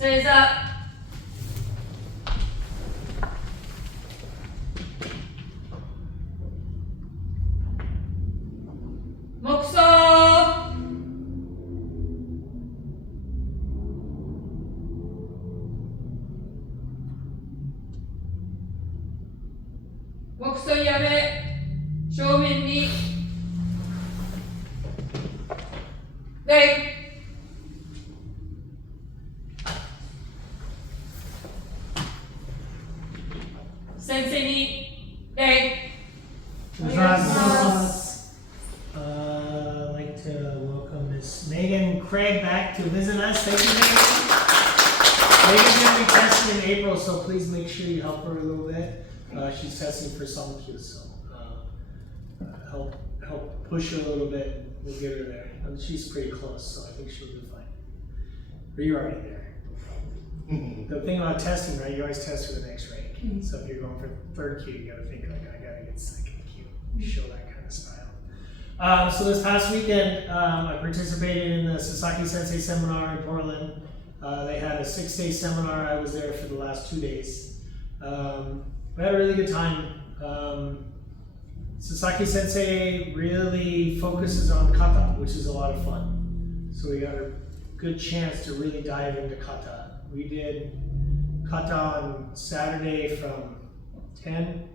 正座。黙想。黙想やめ、正面に礼。先生に礼。お願いします。I'd like to welcome Miss Megan Craig back to visit us. Thank you, Megan. Megan's going to be testing in April, so please make sure you help her a little bit. She's testing for some cues, so help push her a little bit. We'll get her there. She's pretty close, so I think she'll do fine. But you're already there. The thing about testing, right? You always test for the next rank. So if you're going for third cue, you got to think like, I got to get second cue. Show that kind of style. So this past weekend, I participated in the Sasaki Sensei seminar in Portland. They had a 6-day seminar. I was there for the last 2 days. We had a really good time. Sasaki Sensei really focuses on kata, which is a lot of fun. So we got a good chance to really dive into kata. We did kata on Saturday from 10,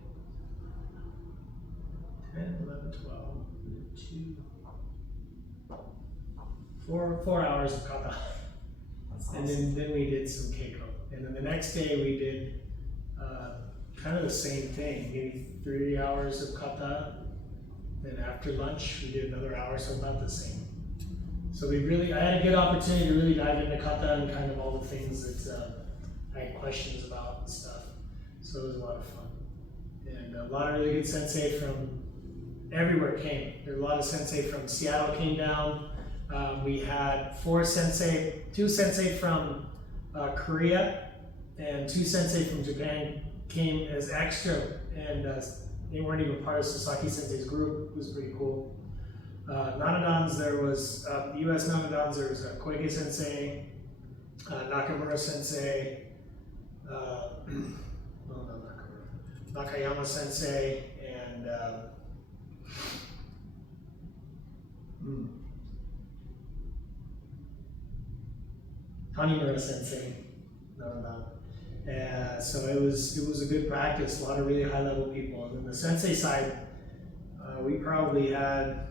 11, 12, 2, 4 hours of kata. And then we did some keiko. And then the next day we did kind of the same thing, maybe 3 hours of kata. Then after lunch we did another hour, so about the same. So I had a good opportunity to really dive into kata and kind of all the things that I had questions about and stuff. So it was a lot of fun. And a lot of really good sensei from everywhere came. There were a lot of sensei from Seattle came down. We had 2 sensei from Korea, and 2 sensei from Japan came as extra, and they weren't even part of Sasaki Sensei's group. It was pretty cool. Nanadans, there was US Nanadans, there was Koike Sensei, Nakamura Sensei, Nakayama Sensei, and Tanimura Sensei. So it was a good practice, a lot of really high level people. And then the sensei side, we probably had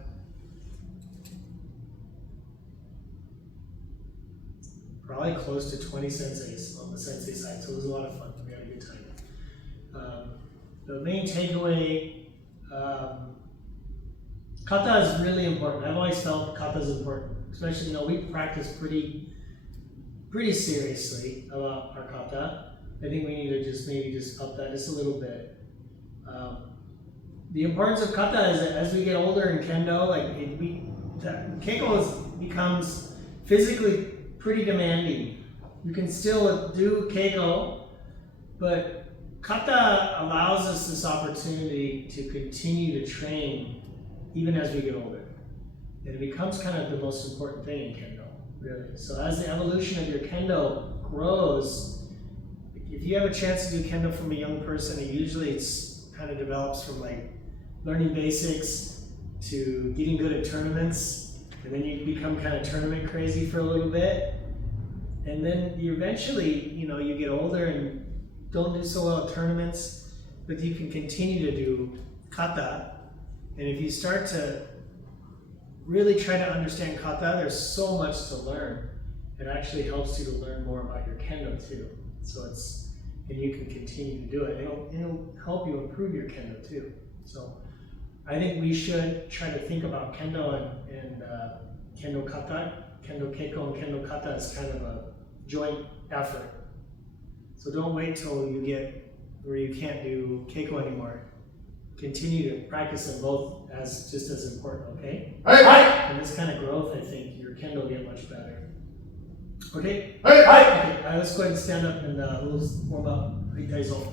close to 20 senseis on the sensei side, so it was a lot of fun. We had a good time. The main takeaway, kata is really important. I've always felt kata is important, especially, we practice pretty seriously about our kata. I think we need to maybe up that just a little bit. The importance of kata is that as we get older in kendo, keiko becomes physically pretty demanding. You can still do keiko, but kata allows us this opportunity to continue to train even as we get older. And it becomes kind of the most important thing in kendo, really. So as the evolution of your kendo grows, if you have a chance to do kendo from a young person, it's kind of develops from learning basics to getting good at tournaments, and then you become kind of tournament crazy for a little bit, and then you eventually, you get older and don't do so well at tournaments, but you can continue to do kata. And if you start to really try to understand kata, there's so much to learn. It actually helps you to learn more about your kendo too. So and you can continue to do it. It'll help you improve your kendo too. So I think we should try to think about kendo and kendo kata, kendo keiko and kendo kata as kind of a joint effort. So don't wait till you get where you can't do keiko anymore. Continue to practice them both as just as important, okay? Hey! And this kind of growth, I think your kendo will get much better. Okay? Hey! Okay, let's go ahead and stand up and we'll warm up. Hey, Taizo.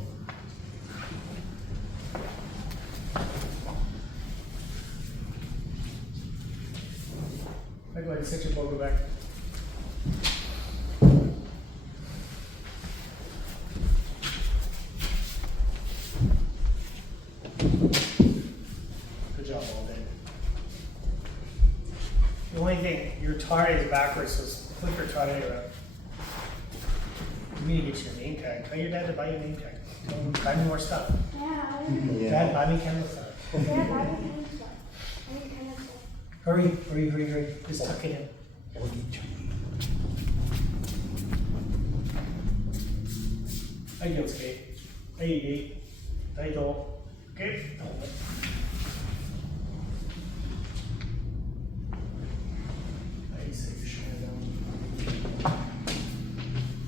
Go ahead and set your bogu back. The only thing, your tare is backwards, so flip your tare around. You need to get your name tag. Tell your dad to buy you a name tag. Tell him buy me more stuff. Dad, buy me Kendo stuff. Hurry. Just tuck it in. Adios, Kate. Hey. Okay? Nice. Take your shoulder down.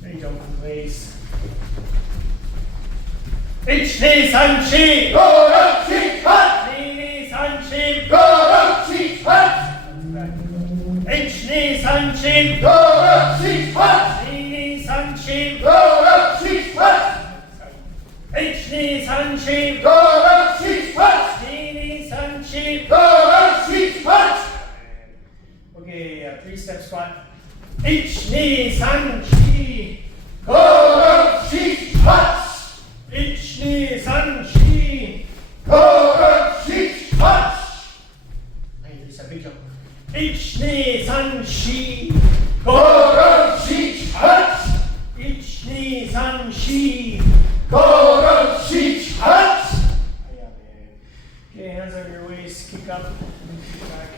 There you go, in place. Ichi Sanchi! Gorochi Hut! Nini Sanchi! Gorochi Hut! Ichi Sanchi! Gorochi Hut! Nini Sanchi! Gorochi Hut! Ichi Sanchi! Gorochi Hut! Nini Sanchi! Gorochi Hut! Okay, 3-step squat. Ichi Sanchi! Gorochi Hut! Ichi Sanchi! Gorochi Hut! Hey, there's a big jump. Ichi Sanchi! Gorochi Hut! Ichi Sanchi! Gorochi Hut! Yeah, man. Okay, hands on your waist, kick up, and kick back.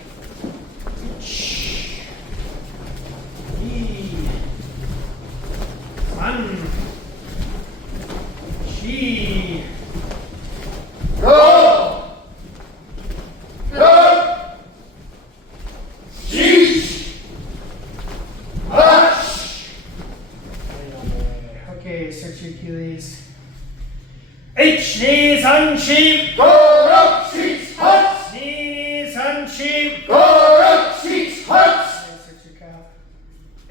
San. Chi. Go! Sheesh! Hutch! Okay, stretch your Achilles. Ichi Sanchi! Gorochi Hut! Nini Sanchi! Gorochi Hut! Stretch your calf.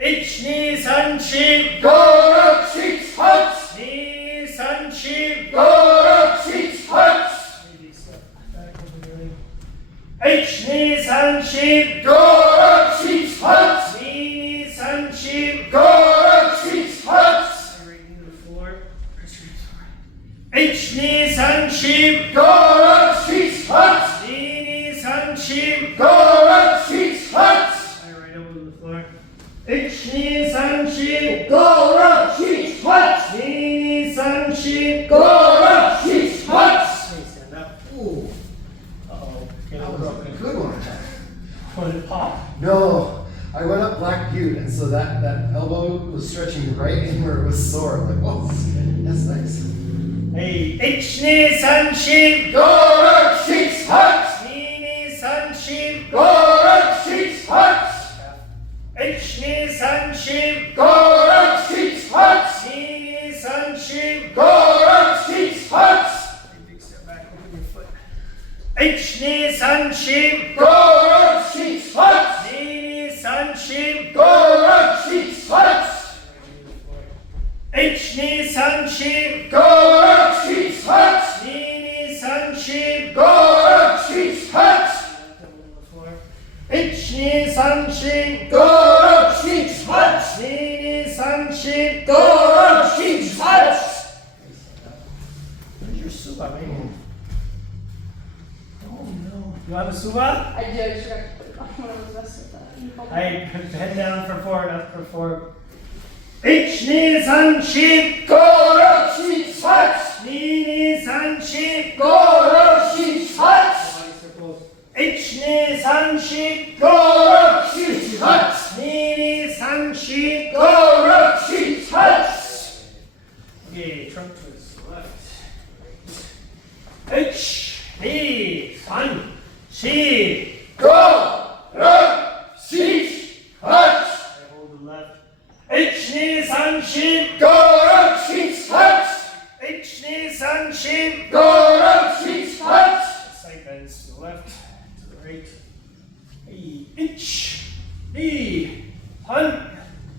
Ichi Sanchi! Gorochi Hut! Nini Sanchi! Gorochi Hut! Maybe step back over your leg. Ichi Sanchi! Gorochi Hut! Nini Sanchi! Gorochi Hut! Right knee to the floor. Press your hips hard. Ichi Sanchi! Gorochi Hut! Nini Sanchi! Gorochi Hut! Right elbow to the floor. Ichi Sanchi! Gorochi Hut! Nini Sanchi! Gorochi Hut! Hey, stand up. Ooh. Uh-oh. Get That it was a broken. good one. What did it pop? No, I went up Black Butte, and so that elbow was stretching right in where it was sore. I'm like, whoa, that's nice. Hey, Ichi Sanchi! Gorochi Hut! Nini Sanchi! Gorochi Hut! Ichi Sanchi! Gorochi Hut! Nini Sanchi! Gorochi Hut! Big step back, open your foot. Ichi Sanchi! Gorochi Hut! Nini Sanchi! Gorochi Hut! Ichi Sanchi! Gorochi Hut! Nini Sanchi! Gorochi Hut! Ichi Sanchi! Gorochi Hut! Nini Sanchi! Gorochi Hut! Where's your suba, man? Oh no. You have a suba? I do. I just got to put it on one of those vests with that. Hey, head down for 4, up for 4. Ichi Sanchi! Gorochi Hut! Nini Sanchi! Gorochi Hut! Ichi Sanchi! Gorochi Hut! Nini Sanchi! Gorochi Hut! Okay, trunk twist, left. Ichi Sanchi! Gorochi Hut! I hold the left. Ichi Sanchi! Gorochi Hut! Ichi Sanchi! Gorochi Hut! Side bends to the left, to the right. Hey, ich, he, hun,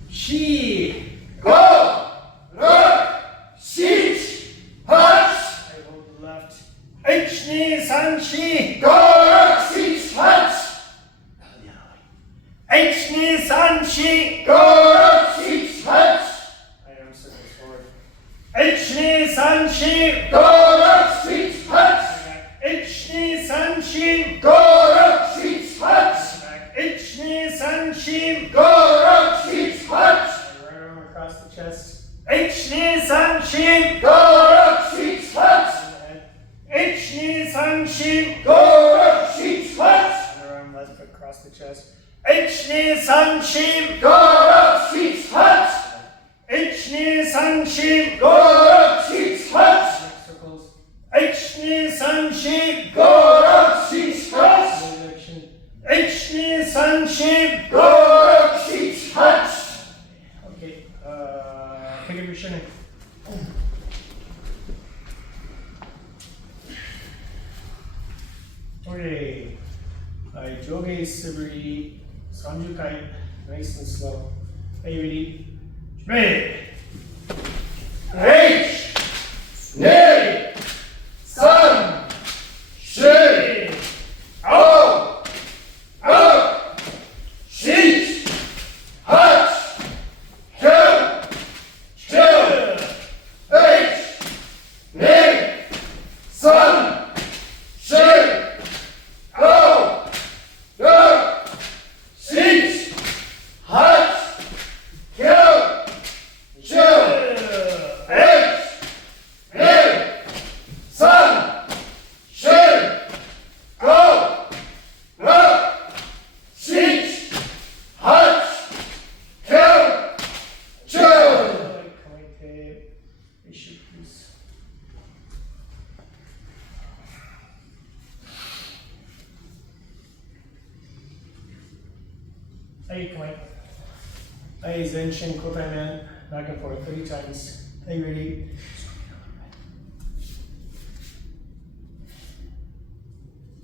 she. Gorochi Hut! I hold the left. Ich, ni, san, she. Gorochi Hut! Ich, ni, san, she. Gorochi Hut! Right arm circles forward. Ich, ni, san, she. Gorochi Hut! Ich, ni, san, she. Gorochi Hut! Ich, ni, shim. Go up, sheep, hutch. Right arm across the chest. H ni san shim. Go up, sheep, hutch. H ni san shim. Go up, sheep, hutch. Other arm left foot across the chest. H ni san shim. Go up, sheep, hutch. H ni san shim. Go up, sheep, hutch. Next circles. H ni san shim. Go up, sheep, hutch. H ni san shim. Go up, sheep, hutch. Okay, pick up your shinai. Okay. Joge Sibiri, Sanju Kai, nice and slow. Are you ready? Ready! H, ni, san, shi, o, up, sheet, hutch, kill, chill, H, ni, san, shi, o, up, sheet, hutch, kill, chill. Hey, come on. Hey, Zen Shin Kotai Man. Back and forth 3 times. Are you ready?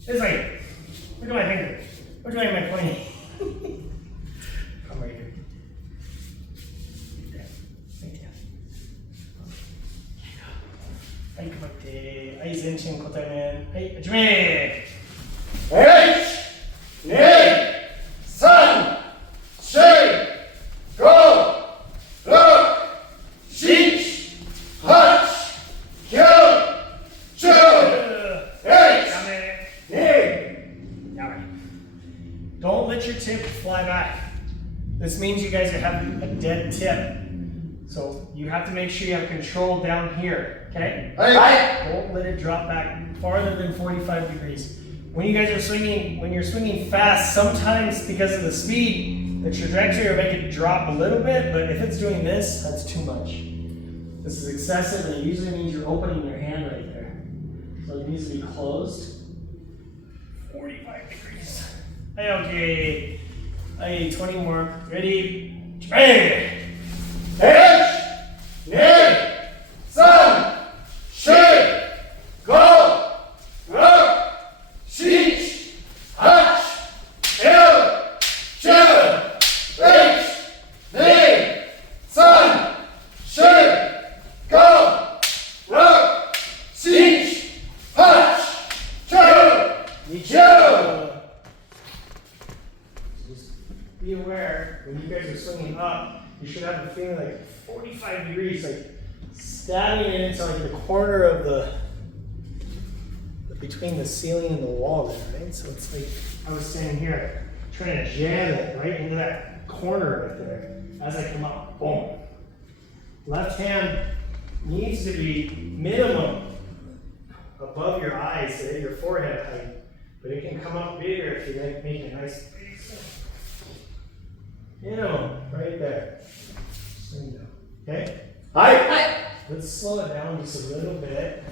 This way. Look at my finger. Which way am I pointing? Come right here. Right there. Hey, come on. Hey, Zen Shin Kotai Man. Hey, Ajime! H, ni, san, shi, go, look, sheet, hutch, kill, chill. H, ni. Don't let your tip fly back. This means you guys are having a dead tip. So you have to make sure you have control down here, okay? Hey. Don't let it drop back farther than 45 degrees. When you guys are swinging, when you're swinging fast, sometimes because of the speed, the trajectory will make it drop a little bit, but if it's doing this, that's too much. This is excessive, and it usually means you're opening your hand right there. So it needs to be closed. 45 degrees. Hey, okay. Hey, 20 more. Ready? Bang! H, ni, san, shi, go, look, sheet, hutch, kill, chill. H, ni, san, shi, go, look, sheet, hutch, kill, chill. Just be aware, when you guys are swinging up, you should have a feeling like 45 degrees, like stabbing it into like the corner of the between the ceiling and the wall there, right? So it's like I was standing here trying to jam it right into that corner right there. As I come up, boom. Left hand needs to be minimum above your eyes, your forehead height, but it can come up bigger if you make a nice big swing. Minimum, right there. Swing down. Okay? Hi. Let's slow it down just a little bit.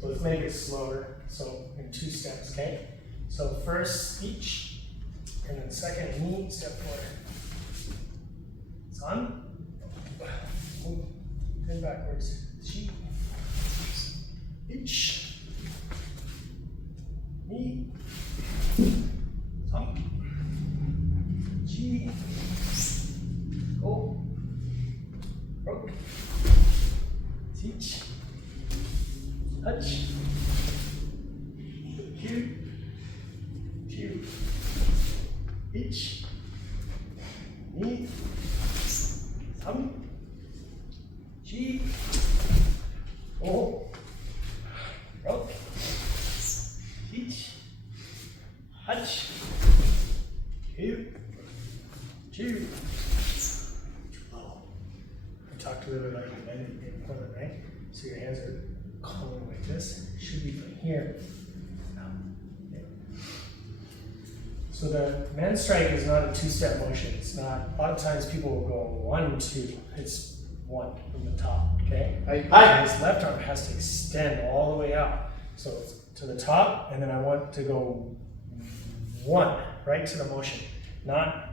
Let's make it slower. So in 2 steps, okay? So first each, and then second knee, step forward. It's on. Turn backwards. Chi. Each. Knee. Up. Chi. Go. Rock. Teach. Touch. Cue. Cue. Each. Knee. Thumb. G. Oh. Rock. Teach. Touch. Cue. Cue. I talked a little bit like a bend in front of the right. So your hands are coming like this. It should be from here. So the men's strike is not a two-step motion. It's not, a lot of times people will go 1, 2. It's 1 from the top, okay? And his left arm has to extend all the way out. So it's to the top, and then I want to go 1, right to the motion. Not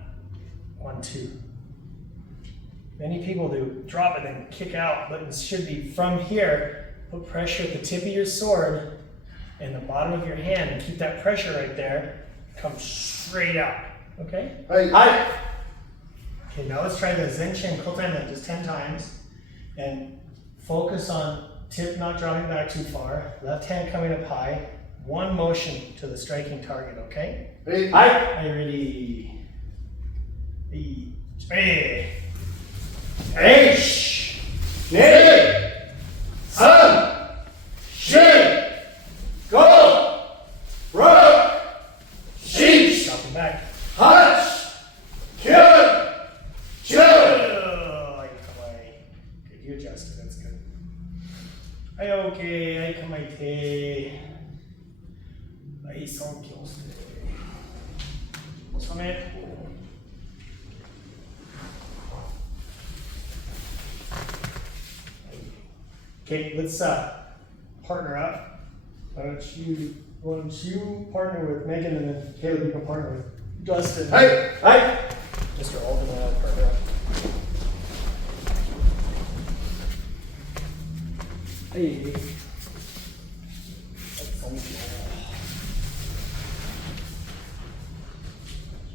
1, 2. Many people do drop it and kick out, but it should be from here. Put pressure at the tip of your sword and the bottom of your hand and keep that pressure right there. Come straight out, okay? Hi. Okay, now let's try the Zenchen Kotai just 10 times. And focus on tip not dropping back too far. Left hand coming up high. 1 motion to the striking target, okay? Are you ready? Eish! Nay! Sun! Shin! Go! Rock! Sheesh! Stop back. Hutch! Kill! Chill! Good, you adjusted, that's good. Ay, okay, ay, kamaite. Ay, son kills. Summit. Okay, let's partner up. Why don't you partner with Megan, and then Caleb, you can partner with Justin. Hi. Mr. Alden and I'll partner up. Hey.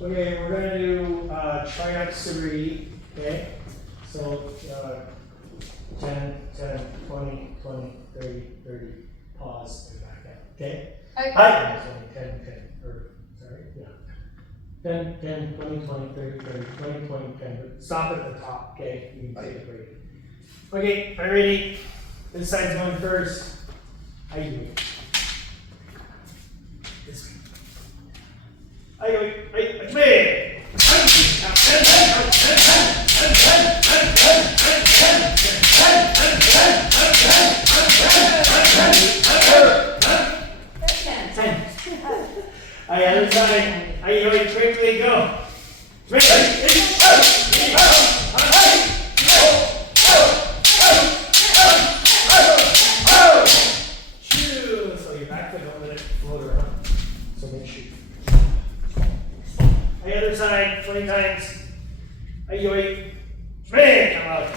Okay, we're gonna do triax Sabri. Okay, so 10, 10, 20, 20, 30, 30, pause, and back out. Okay? Hi. 10, 10, or sorry, yeah. 10, 10, 20, 20, 30, 30, 20, 20, 10. But stop at the top, okay? You can take a break. Okay, are you ready? This side's going first. How you doing? This way. How you doing? Right, me. I other side. Are you ready? Quickly go. So your back foot, don't let it float around. So make sure. The other side, 20 times. Are you ready? Come out.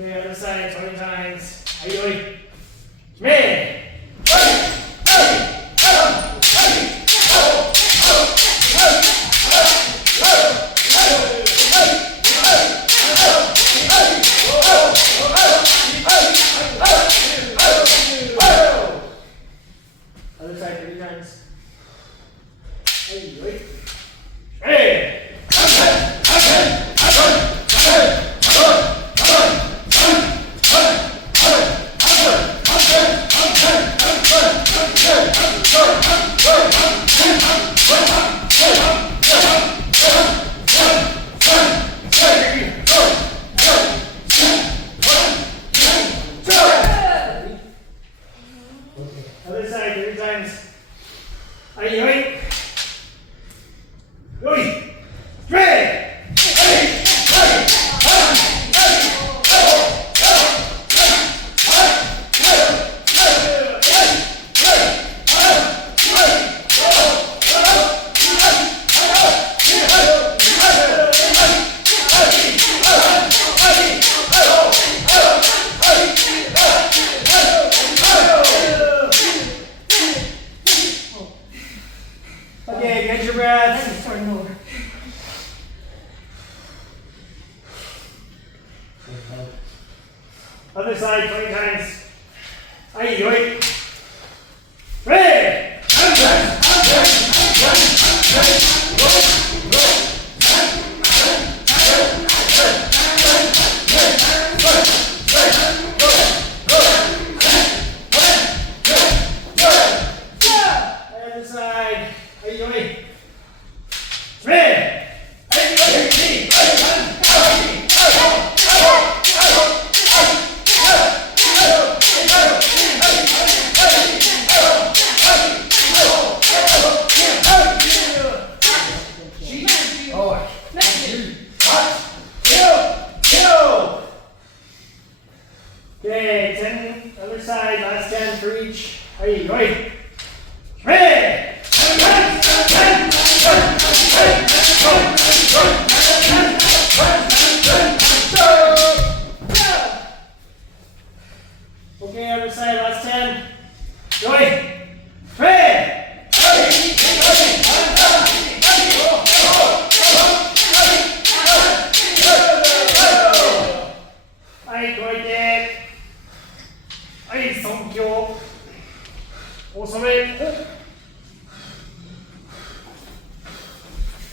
Okay, other side, 20 times. Are you ready? Other side, 30 times. Are you ready? Other side, 30 times. Are you ready? Ready? Ready! Other side 20 times. Aye, oi. Ready. Other side. Aye, oi. Ready. Okay, 10, other side, last 10 for each. Aye, oi. Ready! Okay, other side, last 10. Oi. Ready! Aye, oi, dead. Aye, thank you. Oh, sorry.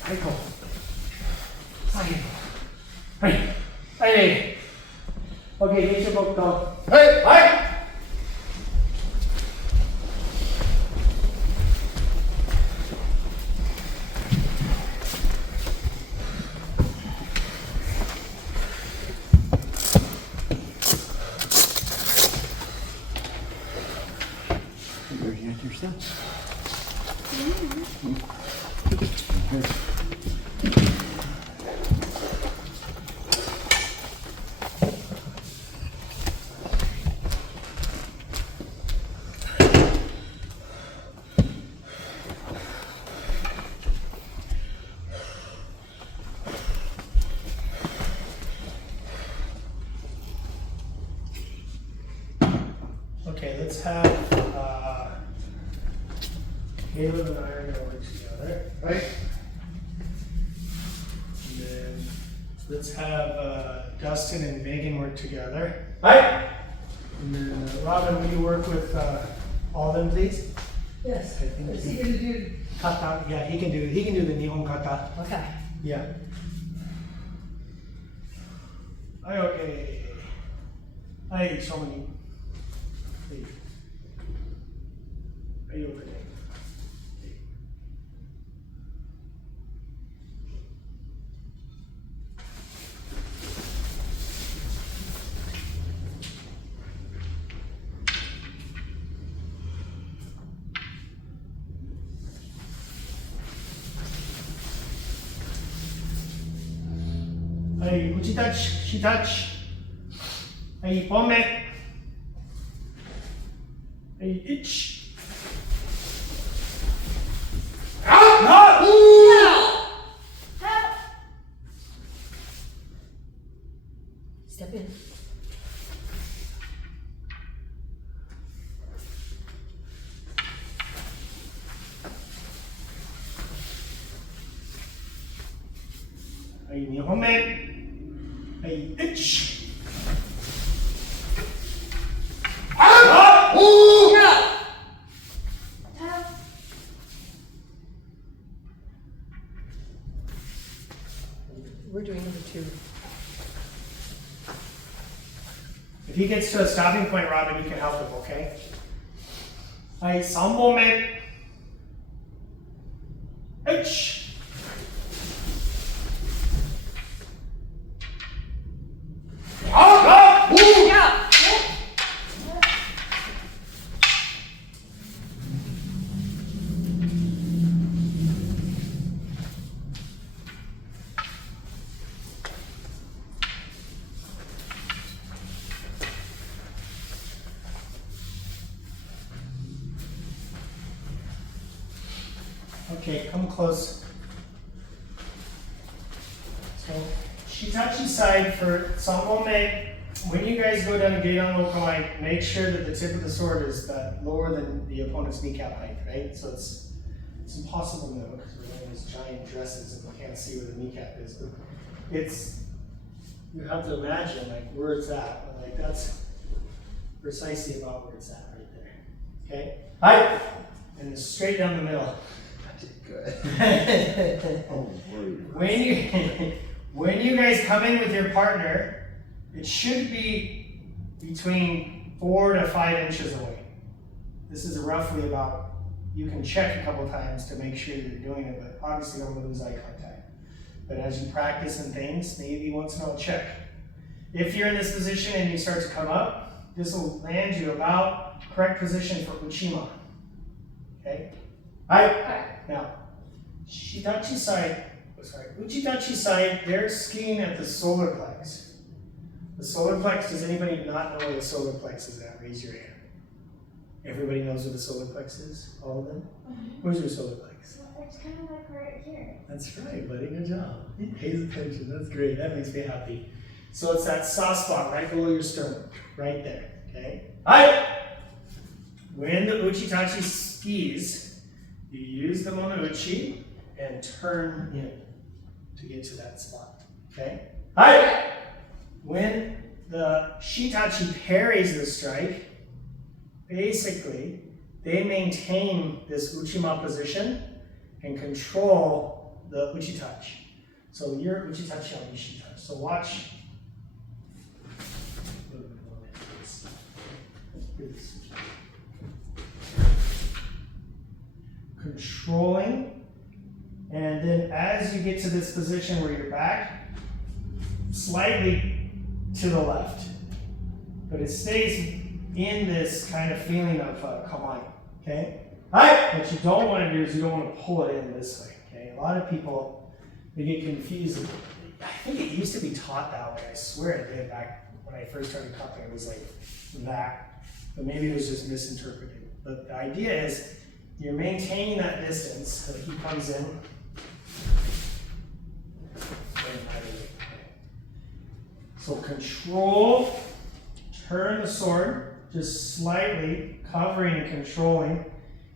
Aye, go. Sorry. Aye. Aye. Okay, get your book though. Hey, hi. Okay, let's have Caleb and I are gonna work together. Right. And then let's have Dustin and Megan work together. Hi. And then Robin, will you work with all of them, please? Yes. I think Is he gonna do? Kata, yeah, he can do the Nihon kata. Okay. Yeah. Aye, okay. Aye, so many. Aye. Aye, okay. Aye, uchi touch, shi touch. Aye, 1本目。Aye, 1。Step in. Aye, 2本目。Aye, 1。We're doing number 2. If he gets to a stopping point, Robin, you can help him, okay? Aye, 3本目。1。Okay, come close. So, Shitachi side for 3本目. When you guys go down the gate on local line, make sure that the tip of the sword is lower than the opponent's kneecap height, right? So it's impossible to know because we're wearing these giant dresses and we can't see where the kneecap is. But you have to imagine like where it's at. Like that's precisely about where it's at right there. Okay? Hi! And it's straight down the middle. Good. Oh, when you guys come in with your partner, it should be between 4 to 5 inches away. This is roughly about, you can check a couple times to make sure you're doing it, but obviously don't lose eye contact. But as you practice and things, maybe once in a while check. If you're in this position and you start to come up, this will land you about correct position for Uchima. Okay? Hi. Now, Shidachi side, Uchidachi side, they're skiing at the solar plex. The solar plex, does anybody not know where the solar plex is at? Raise your hand. Everybody knows where the solar plex is? All of them? Where's your solar plex? It's kind of like right here. That's right, buddy. Good job. He pays attention. That's great. That makes me happy. So it's that soft spot right below your sternum. Right there. Okay? Hi! When the Uchitachi skis, you use the monouchi and turn in to get to that spot. Okay? Hi! When the Shitachi parries the strike, basically, they maintain this Uchima position and control the Uchitachi. So you're Uchitachi on Ishitachi. So watch. Controlling, and then as you get to this position where you're back, slightly to the left, but it stays in this kind of feeling of kamai, okay? Hi! What you don't want to do is you don't want to pull it in this way, okay? A lot of people, they get confused. I think it used to be taught that way. I swear it did back when I first started cupping. It was like that, but maybe it was just misinterpreted. But the idea is you're maintaining that distance so that he comes in. So control, turn the sword, just slightly covering and controlling,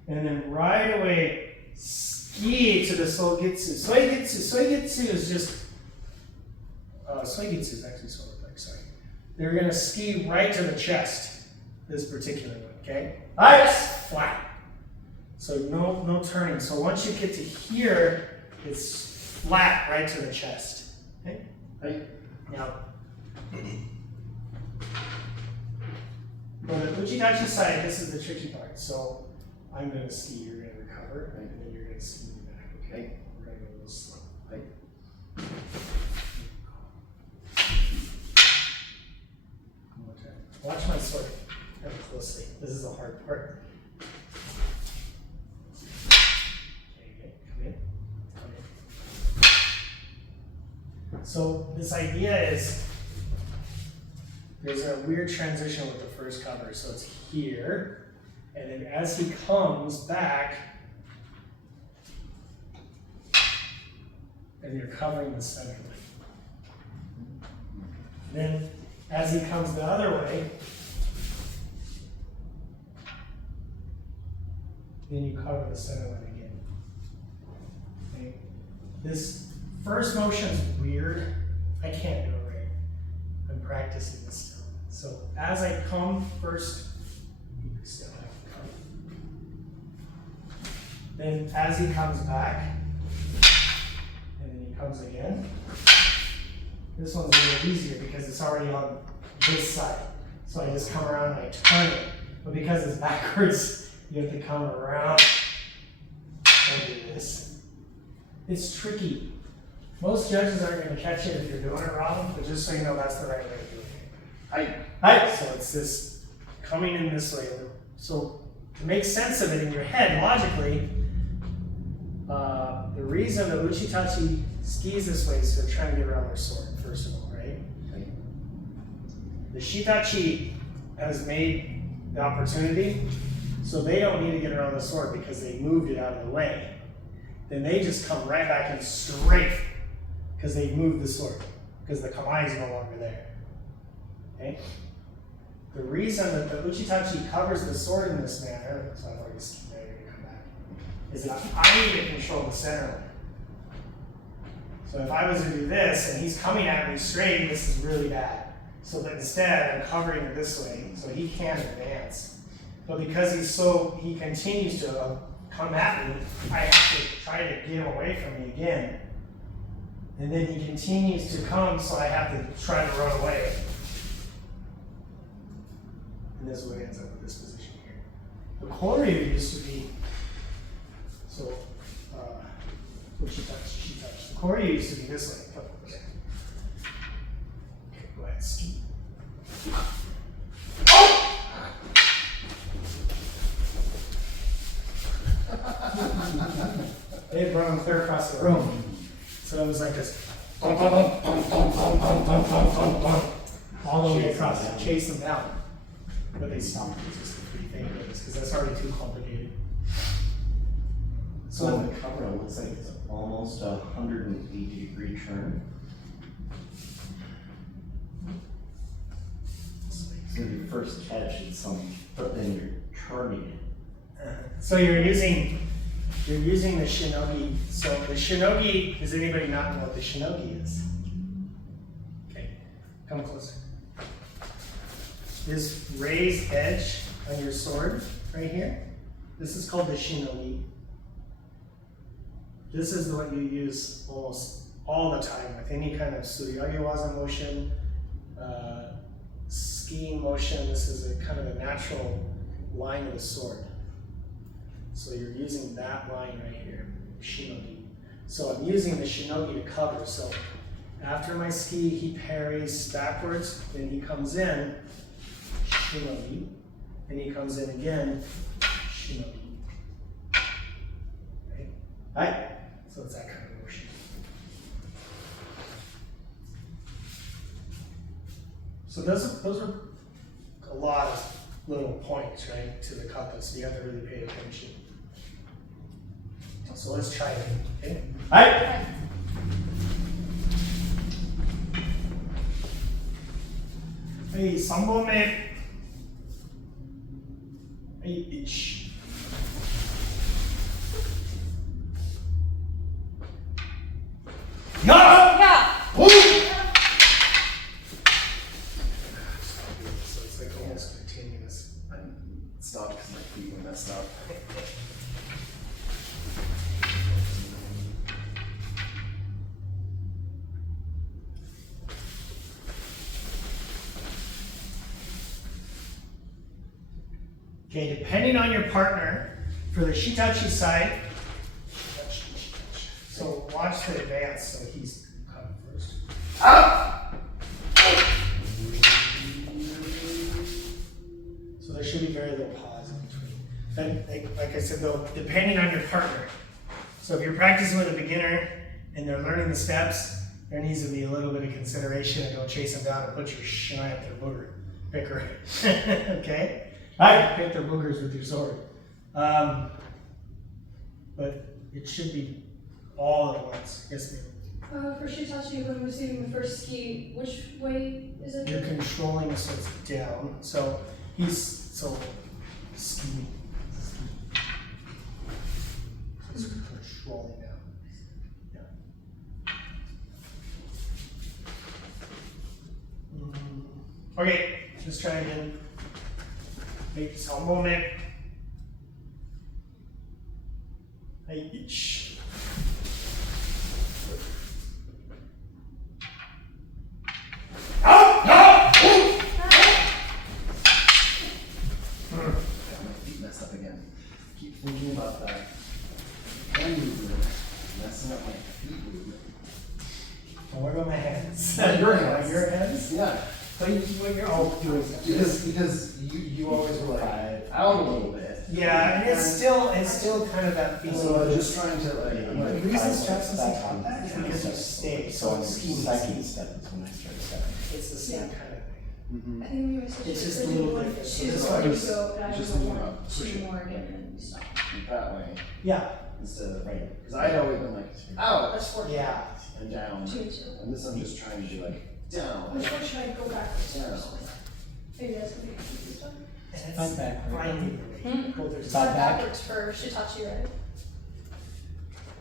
and then right away ski to the soigetsu. Soigetsu is just, soigetsu is actually solar plex, sorry. They're gonna ski right to the chest, this particular one, okay? Nice, flat. So no turning. So once you get to here, it's flat right to the chest, okay? Right? Now, for the Uchitachi side, this is the tricky part. So I'm going to ski, you're going to recover, and then you're going to ski back, okay? We're going to go a little slow, right? One more time. Watch my sword very closely. This is the hard part. Okay, come in. So this idea is, there's a weird transition with the first cover. So it's here, and then as he comes back, and you're covering the center. Then as he comes the other way, then you cover the center line again. Okay. This first motion's weird. I can't do it right. I'm practicing this still. So as I come first, you still have to come. Then as he comes back, and then he comes again. This one's a little easier because it's already on this side. So I just come around and I turn it. But because it's backwards, you have to come around and do this. It's tricky. Most judges aren't going to catch it if you're doing it wrong, but just so you know, that's the right way to do it. Hi. So it's this coming in this way. So to make sense of it in your head, logically, the reason the Uchitachi skis this way is they're trying to get around their sword, first of all, right? The Shitachi has made the opportunity, so they don't need to get around the sword because they moved it out of the way. Then they just come right back in straight because they moved the sword, because the kamai is no longer there. Okay? The reason that the Uchitachi covers the sword in this manner, so I've already skied there, you're going to come back, is that I need to control the center line. So if I was to do this and he's coming at me straight, this is really bad. So that instead, I'm covering it this way, so he can't advance. But because he continues to come at me, I have to try to get him away from me again. And then he continues to come, so I have to try to run away. And this is what ends up with this position here. The choreo used to be, so, what she touched. The choreo used to be this way. Okay, go ahead, ski. They had run clear across the room. So it was like this. All the way across to chase them down. But they stopped. It's just a free thing because that's already too complicated. So the cover looks like it's almost a 180-degree turn. So your first catch is something, but then you're turning it. So you're using the shinogi. So the shinogi, does anybody not know what the shinogi is? Okay, come closer. This raised edge on your sword right here, this is called the shinogi. This is what you use almost all the time with any kind of suryagiwaza motion, skiing motion. This is a kind of a natural line of the sword. So you're using that line right here, shinogi. So I'm using the shinogi to cover. So after my ski, he parries backwards, then he comes in, shinogi, and he comes in again, shinogi. Right? So it's that kind of motion. So those are a lot of little points, right, to the kata, so you have to really pay attention. So let's try it. Okay? Right. Hey, 3本目。はい、1。Yeah! So it's like almost continuous. I stopped because my feet were messed up. Okay, depending on your partner, for the shitachi side, so watch the advance, so he's coming first. So there should be very little pause in between. Then, like I said though, depending on your partner. So if you're practicing with a beginner and they're learning the steps, there needs to be a little bit of consideration and don't chase them down and put your shinai up their booger. Pick her. Okay? Alright, pick their boogers with your sword. But it should be all at once. Yes, ma'am. For Shitachi, when we're seeing the first ski, which way is it? You're controlling so it's down. So ski. It's controlling down. Yeah. Okay, let's try again. Make some moment. Hey, shh. Messed up again. Keep thinking about that. Hand movement. Messing up my feet movement. What about my hands? Your hands. Your hands? Yeah. So what you're all doing. Because you always were like out a little bit. Yeah, and it's still kind of that feeling. So I'm just trying to like. The reason stress is taught that is because you stay. So on the ski second step is when I start stepping. It's the same kind of thing. Mm-hmm. I think we were supposed It's to just a do little one, different. So two this more one to is go, but I just just thinking want about two pushing. more again and then we stop. That way Yeah. instead of right. Because I'd always been like out That's 4. Yeah. and down, 2, 2. and this I'm just trying to do like down. Which one should I go backwards Yeah. first? Maybe that's gonna be confused one. And it's Fight back. finding the way. Well, there's Fight back. Backwards for Shitachi, right?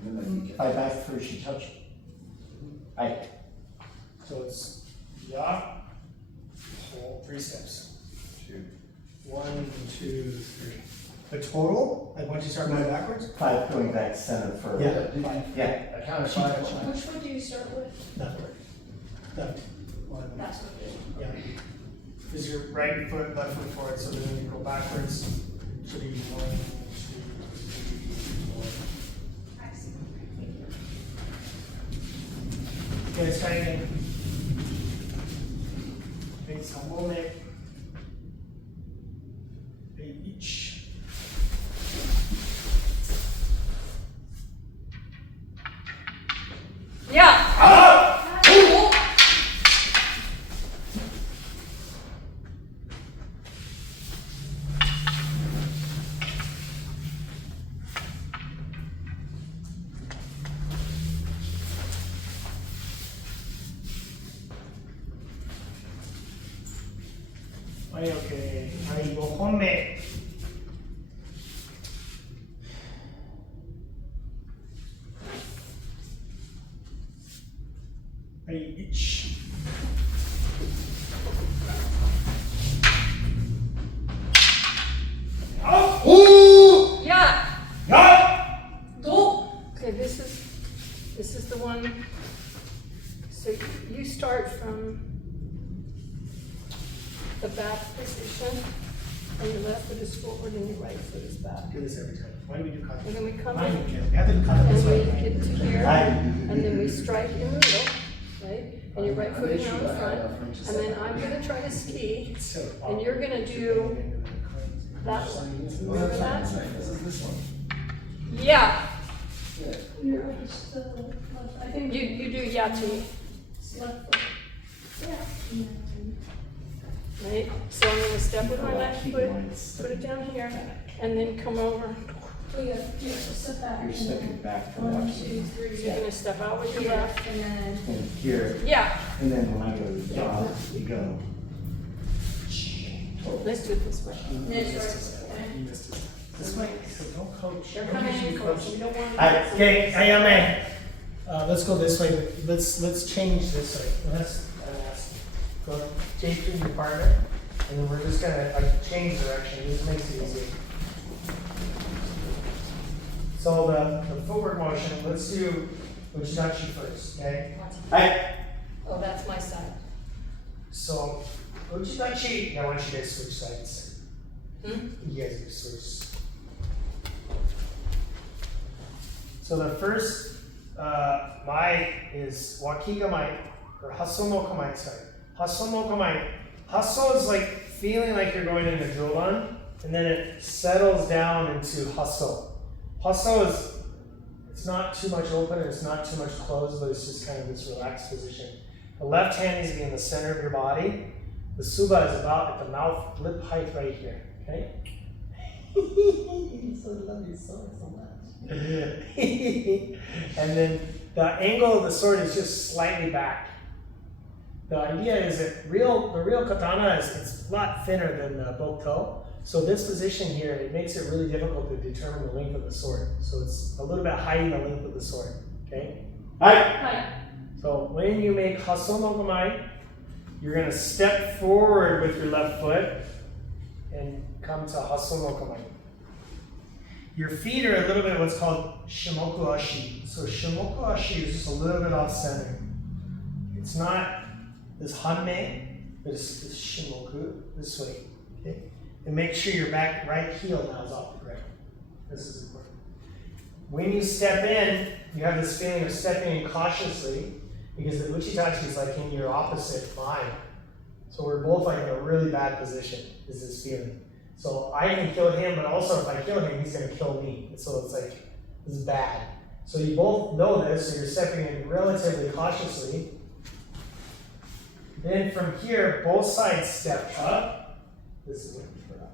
And then my feet get Fight back for Shitachi. Right. So it's yeah, 3 steps. 2. 1, 2, 3. The total, like once you start going backwards? 5 going back center first. Yeah. Yeah. I counted She 5. touched mine. Which one do you start with? Left foot. Left. 1. That's what it is. Yeah. Is your right foot, left foot forward, so then when you go backwards, it should be 1, 2, 3, 4. I see. Okay, let's try again. Okay, so we'll make each. Yeah.はい、OK。はい、5本目。はい、1。Yeah. Go. Okay, this is the one. So you start from the back position, and your left foot is forward and your right foot is back. Do this every time. Why do we do kata? And then we come Mine, in, we can't. We have to do kata this and we way. get to here, and then we strike in the middle, right? And your right foot is out in front, and then I'm gonna try to ski, It's so and you're gonna do that one. Remember that? This is this one. Yeah. You're just the left. I think You do yati, left foot. right? So I'm gonna step with my left foot, put it down here, and then come over. Oh, yeah, step back. You're and stepping then back to 1, left. 2, 3. So you're gonna step out with your left. And then. And here, Yeah. and then when I go to jog, you go. Let's do it this way. You missed it. This way. So don't coach. They're Don't coming usually in close, we don't want to. Alright, okay, ayame. Let's go this way. Let's change this way. Let's go take to your partner, and then we're just gonna like change direction. This makes it easy. So the forward motion. Let's do uchidachi first, okay? Alright. Oh, that's my side. So uchidachi. I want you guys to switch sides. Hmm? You guys can switch. So the first mai is wakigamai, or hasso no kamai, sorry. Hasso no kamai. Hasso is like feeling like you're going into joban, and then it settles down into hasso. Hasso is, it's not too much open, and it's not too much closed, but it's just kind of this relaxed position. The left hand needs to be in the center of your body. The suba is about at the mouth, lip height right here, okay? So love you so much. And then the angle of the sword is just slightly back. The idea is that the real katana it's a lot thinner than the boku. So this position here, it makes it really difficult to determine the length of the sword. So it's a little bit hiding the length of the sword. Okay? Alright. Hi. So when you make hasso no kamai, you're gonna step forward with your left foot and come to hasso no kamai. Your feet are a little bit what's called shimoku ashi. So shimoku ashi is just a little bit off center. It's not this hanmei, but it's this shimoku, this way. Okay? And make sure your right heel now is off the ground. This is important. When you step in, you have this feeling of stepping in cautiously, because the uchitachi is like in your opposite mind. So we're both like in a really bad position, is this feeling. So I can kill him, but also if I kill him, he's gonna kill me. And so it's like, this is bad. So you both know this, so you're stepping in relatively cautiously. Then from here, both sides step up. This is what you forgot.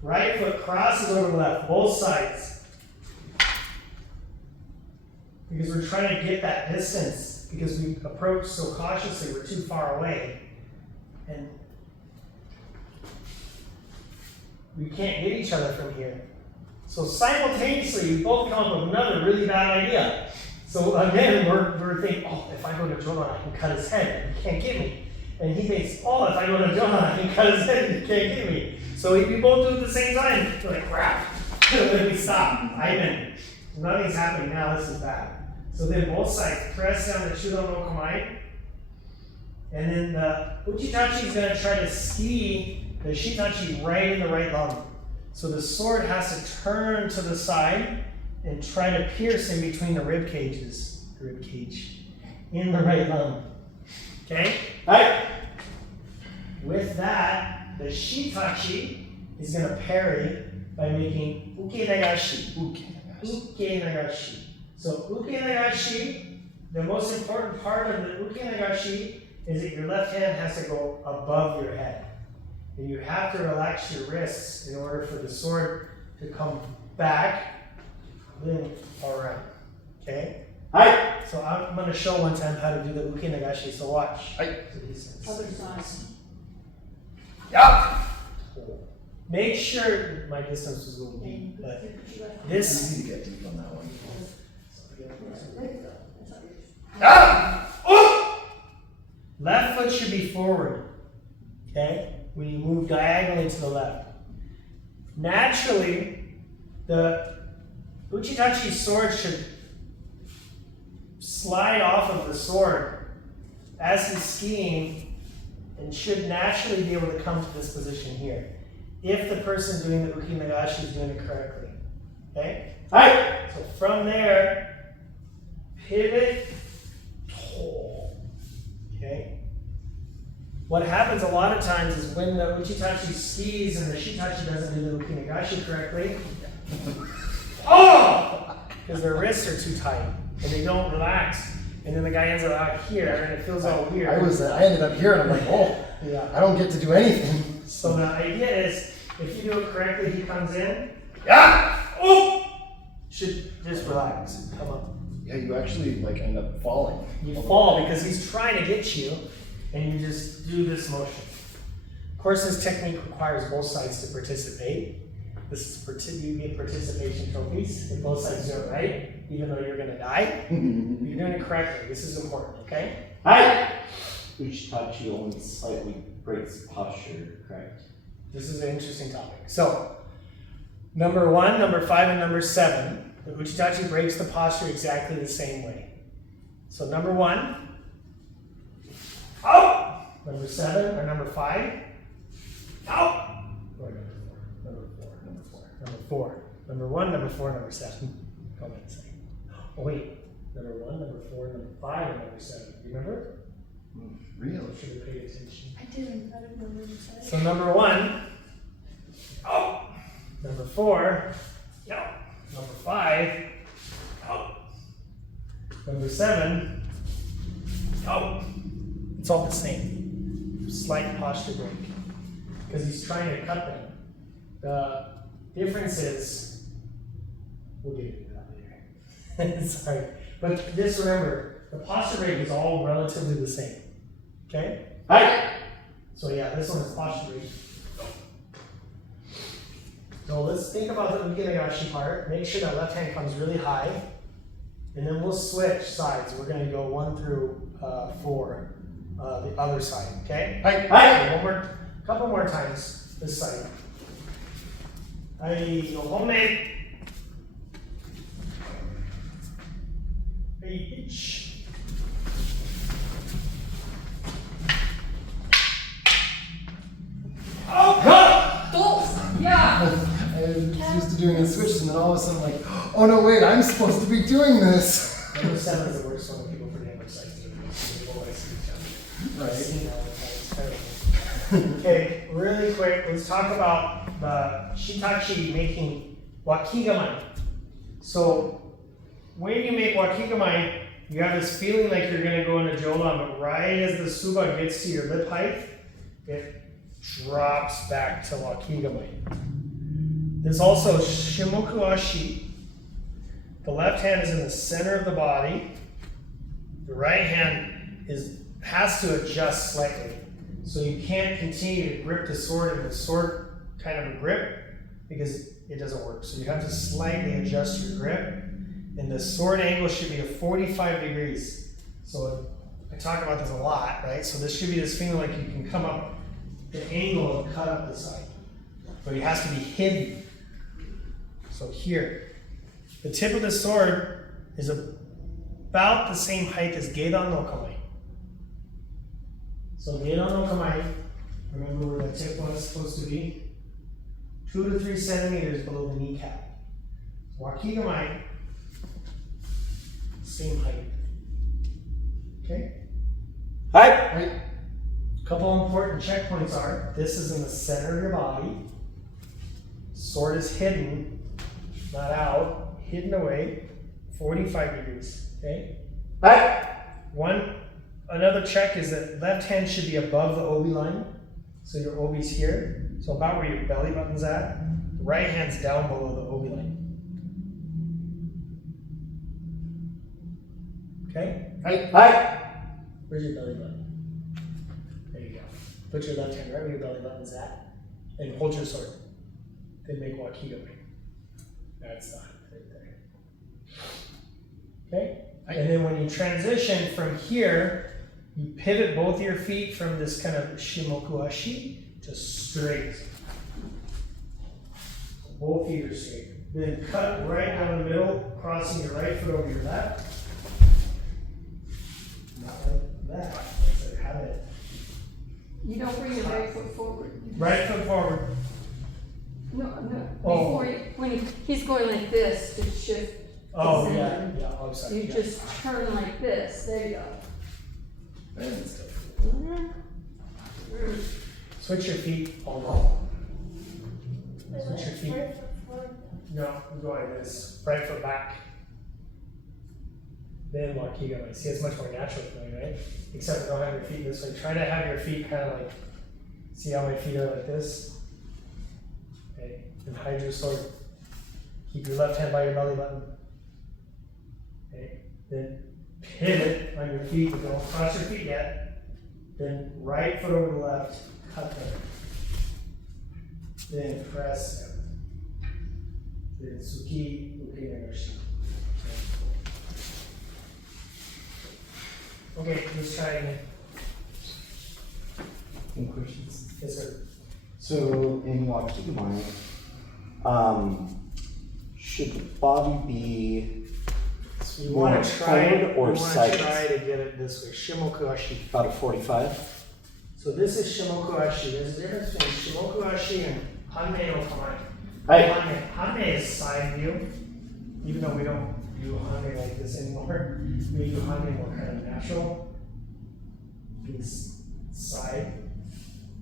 Right foot crosses over left, both sides. Because we're trying to get that distance, because we approach so cautiously, we're too far away. And we can't get each other from here. So simultaneously, we both come up with another really bad idea. So again, we're thinking, oh, if I go to Jordan, I can cut his head, and he can't get me. And he thinks, oh, if I go to Jonah and cut his head, he can't get me. So we both do it at the same time. We're like, crap. Then we stop. Ivan. Nothing's happening now. This is bad. So then both sides press down the Chudo no Kamae. And then the Uchitachi is going to try to ski the Shitachi right in the right lung. So the sword has to turn to the side and try to pierce in between the rib cages. Rib cage. In the right lung. Okay? Alright. With that, the Shitachi is going to parry by making uke nagashi. Uke nagashi. So uke nagashi, the most important part of the uke nagashi is that your left hand has to go above your head. And you have to relax your wrists in order for the sword to come back, then around. Okay? Alright, so I'm going to show one time how to do the uke nagashi, so watch. Other side. Yeah. Make sure my distance was a little deep, but this. You need to get deep on that one. Left foot should be forward. Okay? When you move diagonally to the left. Naturally, the Uchitachi sword should slide off of the sword as he's skiing and should naturally be able to come to this position here. If the person doing the uke nagashi is doing it correctly. Okay? Alright! So from there, pivot, okay? What happens a lot of times is when the Uchitachi skis and the Shitachi doesn't do the uke nagashi correctly, oh! Because their wrists are too tight and they don't relax. And then the guy ends up out here and it feels all weird. I ended up here and I'm like, oh, Yeah. I don't get to do anything. So the idea is, if you do it correctly, he comes in, yeah, oh, should just relax, come up. Yeah, you actually like end up falling. You fall because he's trying to get you, and you just do this motion. Of course, this technique requires both sides to participate. This is you get participation trophies if both sides do it right, even though you're gonna die. You're doing it correctly. This is important, okay? Hi. Uchitachi only slightly breaks posture, correct? This is an interesting topic. So, number 1, number 5, and number 7, the Uchitachi breaks the posture exactly the same way. So number 1, out. Number 7 or number 5, out. Or number 4. Number 1, number 4, number 7. Go ahead and say. Oh wait, number 1, number 4, number 5, and number 7. Remember? Really? Should have paid attention. I didn't remember what you said. So number 1, oh. Number 4, yeah. Number 5, oh. Number 7, oh. It's all the same. Slight posture break. Because he's trying to cut them. The difference is, we'll get into that later. Sorry. But just remember, the posture break is all relatively the same. Okay? Alright. So yeah, this one is posture break. So let's think about the uke nagashi part. Make sure that left hand comes really high. And then we'll switch sides. We're going to go 1 through 4, the other side. Okay? Alright. Couple more times this side. Ai, home. Each. Dos! Yeah! I was used to doing a switch and then all of a sudden like, oh no wait, I'm supposed to be doing this. Number 7 is the worst one when people forget which side to do it. So they always see each other. Right. See that, it's terrible. Okay, really quick, let's talk about the Shitachi making wakigamai. So when you make wakigamai, you have this feeling like you're going to go into jolan, but right as the suba gets to your lip height, it drops back to wakigamai. There's also shimoku ashi. The left hand is in the center of the body. The right hand has to adjust slightly. So you can't continue to grip the sword in the sword kind of a grip because it doesn't work. So you have to slightly adjust your grip. And the sword angle should be at 45 degrees. So I talk about this a lot, right? So this should be this feeling like you can come up the angle and cut up the side. But it has to be hidden. So here, the tip of the sword is about the same height as Gedan no Kamai. So Gedan no Kamai, remember where the tip was supposed to be? 2 to 3 centimeters below the kneecap. Wakigamai, same height. Okay? Hi. Right. A couple important checkpoints are, this is in the center of your body. Sword is hidden, not out, hidden away, 45 degrees, okay? Hi. Another check is that left hand should be above the obi line. So your obi's here, so about where your belly button's at. The right hand's down below the obi line. Okay? Hi. Where's your belly button? There you go. Put your left hand right where your belly button's at, and hold your sword. Then make wakido. That's the height right there. Okay? And then when you transition from here, you pivot both your feet from this kind of shimoku-ashi to straight. Both feet are straight. Then cut right down the middle, crossing your right foot over your left. Not like that. It's like have it. You don't bring your right foot forward. Right foot forward. No, no, Oh. before you, when he's going like this to shift. Oh, the yeah, center. yeah, oh, sorry. You yeah. just turn like this, there you go. Switch your feet all Wait, Switch your feet. right foot forward. No, go like this. Right foot back. Then wakiga. See, it's much more natural for me, right? Except for don't have your feet this way. Try to have your feet kind of like, see how my feet are like this? Okay, and hide your sword. Keep your left hand by your belly button. Okay, then pivot on your feet, but don't cross your feet yet. Then right foot over the left, cut them. Then press down. Then Suki Uke Nagoshi. Okay, let's try again. Any questions? Yes, sir. So in Wakigamai, should the body be So you more want to try forward or you want sideways? to try to get it this way. Shimoku Ashi. About a 45? So this is Shimoku Ashi. There's a difference between Shimoku Ashi and Hanmei no Kamai. Hi. Hanmei is side view. Even though we don't do Hanmei like this anymore, we do Hanmei more kind of natural. This side.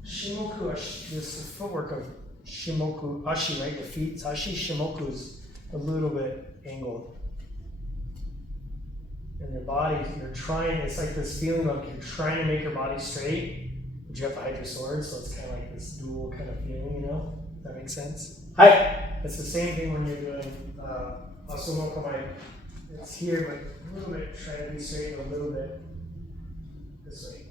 Shimoku Ashi, this is the footwork of Shimoku Ashi, right? The feet. Ashi Shimoku is a little bit angled. And your body, you're trying, it's like this feeling like you're trying to make your body straight, but you have to hide your sword, so it's kind of like this dual kind of feeling, you know? Does that make sense? Hi. It's the same thing when you're doing Asumo Kamai. It's here, but a little bit, try to be straight, a little bit this way.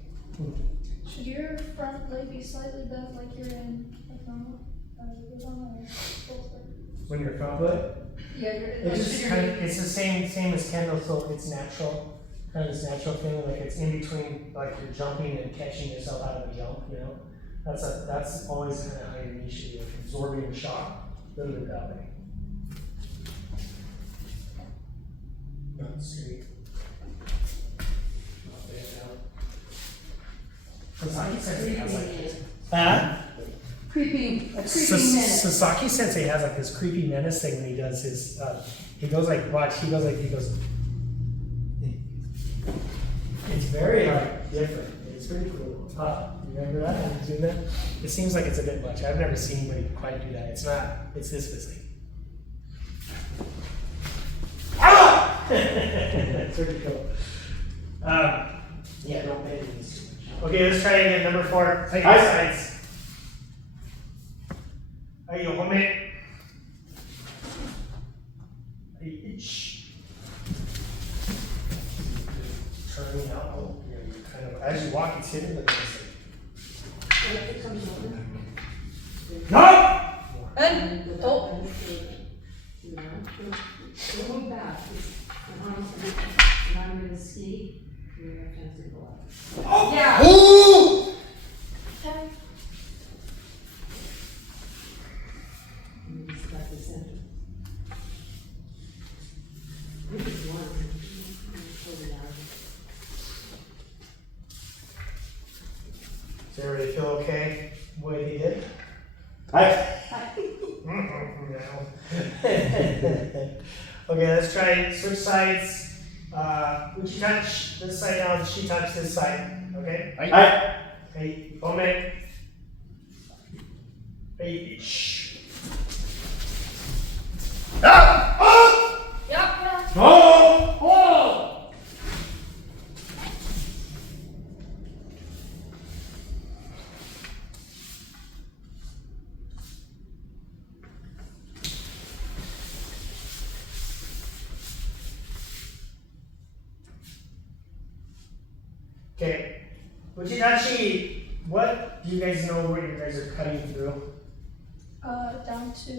Should your front leg be slightly bent like you're in like normal? When you're front foot, Yeah, it's just kind of, it's the same as kendo, so it's natural. Kind of this natural feeling, like it's in between, like you're jumping and catching yourself out of a jump, you know? That's always kind of how your knee should be, like absorbing the shock, a little bit that way. Not straight. Not bad down. Sasaki Sensei has like Creeping menace. Sasaki Sensei has like this creepy menace thing when he does his, he goes like, watch, he goes, it's very like different, it's pretty cool. You remember that when he's doing that? It seems like it's a bit much. I've never seen anybody quite do that. It's not, it's this busy. It's pretty cool. Yeah, don't bend these too much. Okay, let's try again. Number 4. Take your sides. Aí, home. Turning out. Oh, yeah, you kind of, as you walk, it's hidden, but then it's like, no! And, oh. Move back. I'm going to ski. Yeah. Ooh! Okay. Does everybody feel okay the way he did? Okay, let's try switch sides. Would you touch this side now? She touch this side. Okay. Hey, moment. Hey, shh. Ah! Oh! Yep. Oh! Oh! Okay. Uchidachi, what do you guys know what you guys are cutting through? Down to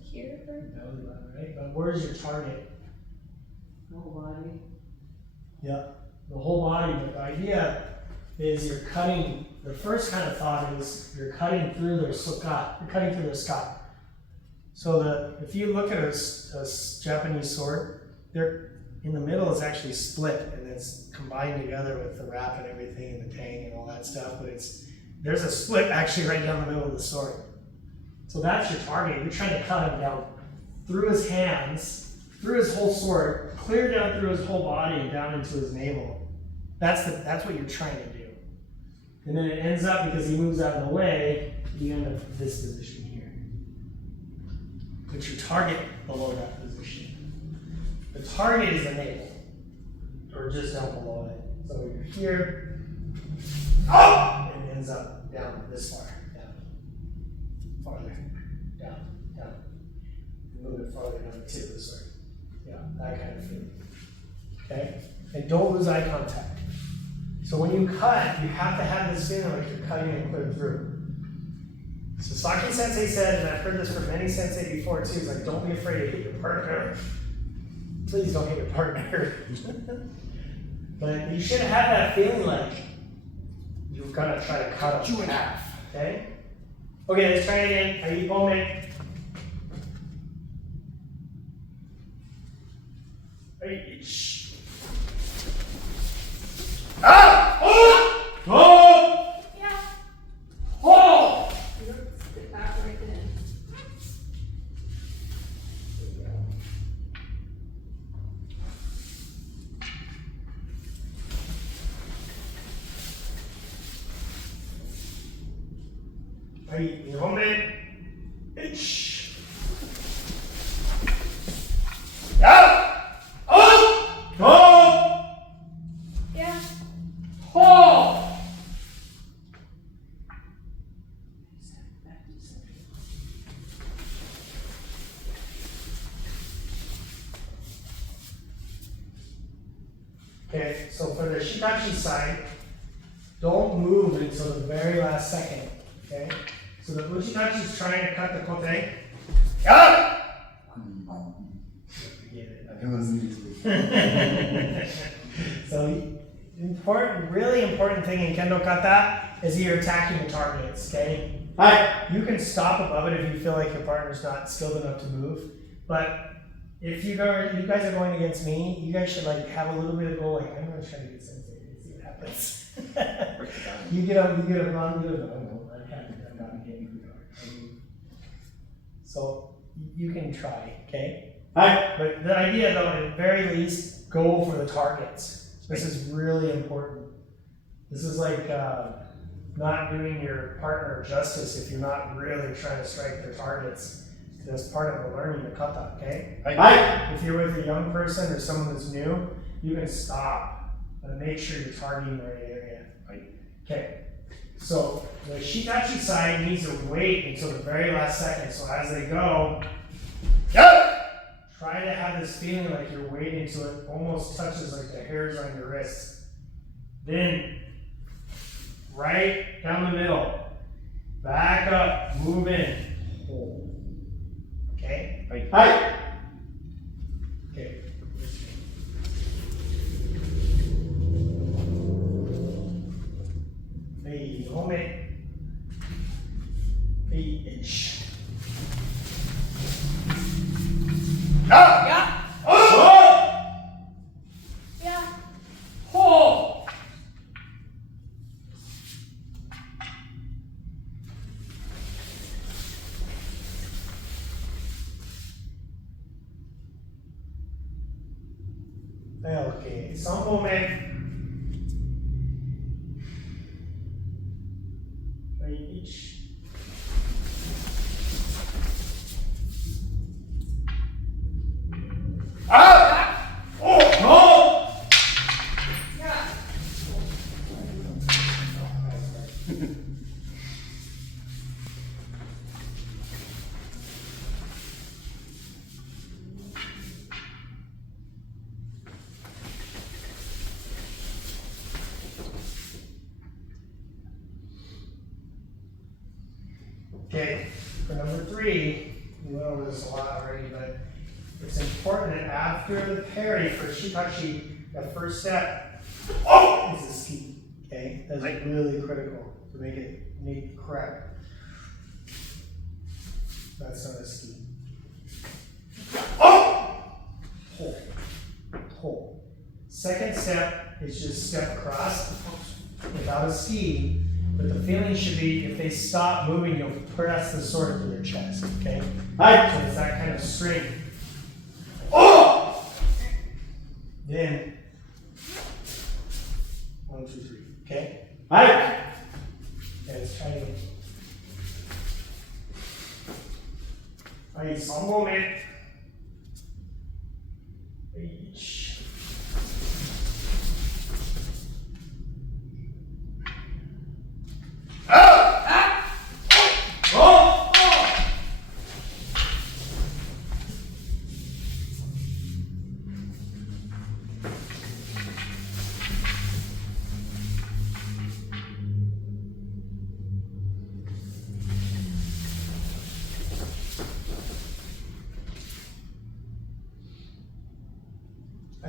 here, right? Belly button, right? But where's your target? The whole body. Yep, the whole body. But the idea is you're cutting. The first kind of thought is you're cutting through their suka. You're cutting through their ska. So if you look at a Japanese sword, they're in the middle is actually split and it's combined together with the wrap and everything and the tang and all that stuff. But there's a split actually right down the middle of the sword. So that's your target. You're trying to cut him down through his hands, through his whole sword, clear down through his whole body and down into his navel. That's what you're trying to do. And then it ends up, because he moves out of the way, you end up in this position here. Put your target below that position. The target is the navel, or just down below it. So you're here, oh! And it ends up down this far. Farther, down. A little bit farther down the tip of the sword. Yeah, that kind of feeling. Okay? And don't lose eye contact. So when you cut, you have to have this feeling like you're cutting it clear through. So Saki Sensei said, and I've heard this from many sensei before too, is like, don't be afraid to hit your partner. Please don't hit your partner. But you should have that feeling like you're gonna try to cut him in half. Okay? Okay, let's try it again. Are you moment? Shh. Ah! Oh! Oh! Yeah. Oh! Sit back right then. Are you moment? Shh. Ah! Oh! Oh! Yeah. Oh! Okay, so for the shitachi side, don't move until the very last second. Okay? So the uchitachi is trying to cut the kote. Ah! It wasn't easy. So really important thing in kendo kata is you're attacking the targets, okay? You can stop above it if you feel like your partner's not skilled enough to move, but if you guys are going against me, you guys should like have a little bit of go like, I'm gonna try to get sensei and see what happens. you get a wrong, you know, I haven't done that again. So you can try, okay? But the idea though, at the very least, go for the targets. This is really important. This is like not doing your partner justice if you're not really trying to strike their targets. That's part of the learning the kata, okay? If you're with a young person or someone that's new, you can stop and make sure you're targeting the right area. Okay. So the shitachi side needs to wait until the very last second. So as they go, try to have this feeling like you're waiting until it almost touches like the hairs on your wrists. Then, right down the middle, back up, move in, hold. Okay? Okay. Hey, home. Hey, ish. Yeah. Yeah. Ho. Okay, some moment. Hey, ish. Yeah. Okay, for number 3, we went over this a lot already, but it's important that after the parry for shikashi, the first step is the ski. Okay, that's really critical to make it correct. That's not a ski. Hold. Hold. Second step is just step across without a ski. But the feeling should be if they stop moving, you'll press the sword to their chest, okay? So it's that kind of string. Then, 1, 2, 3, okay? And it's trying to. Some moment. Each.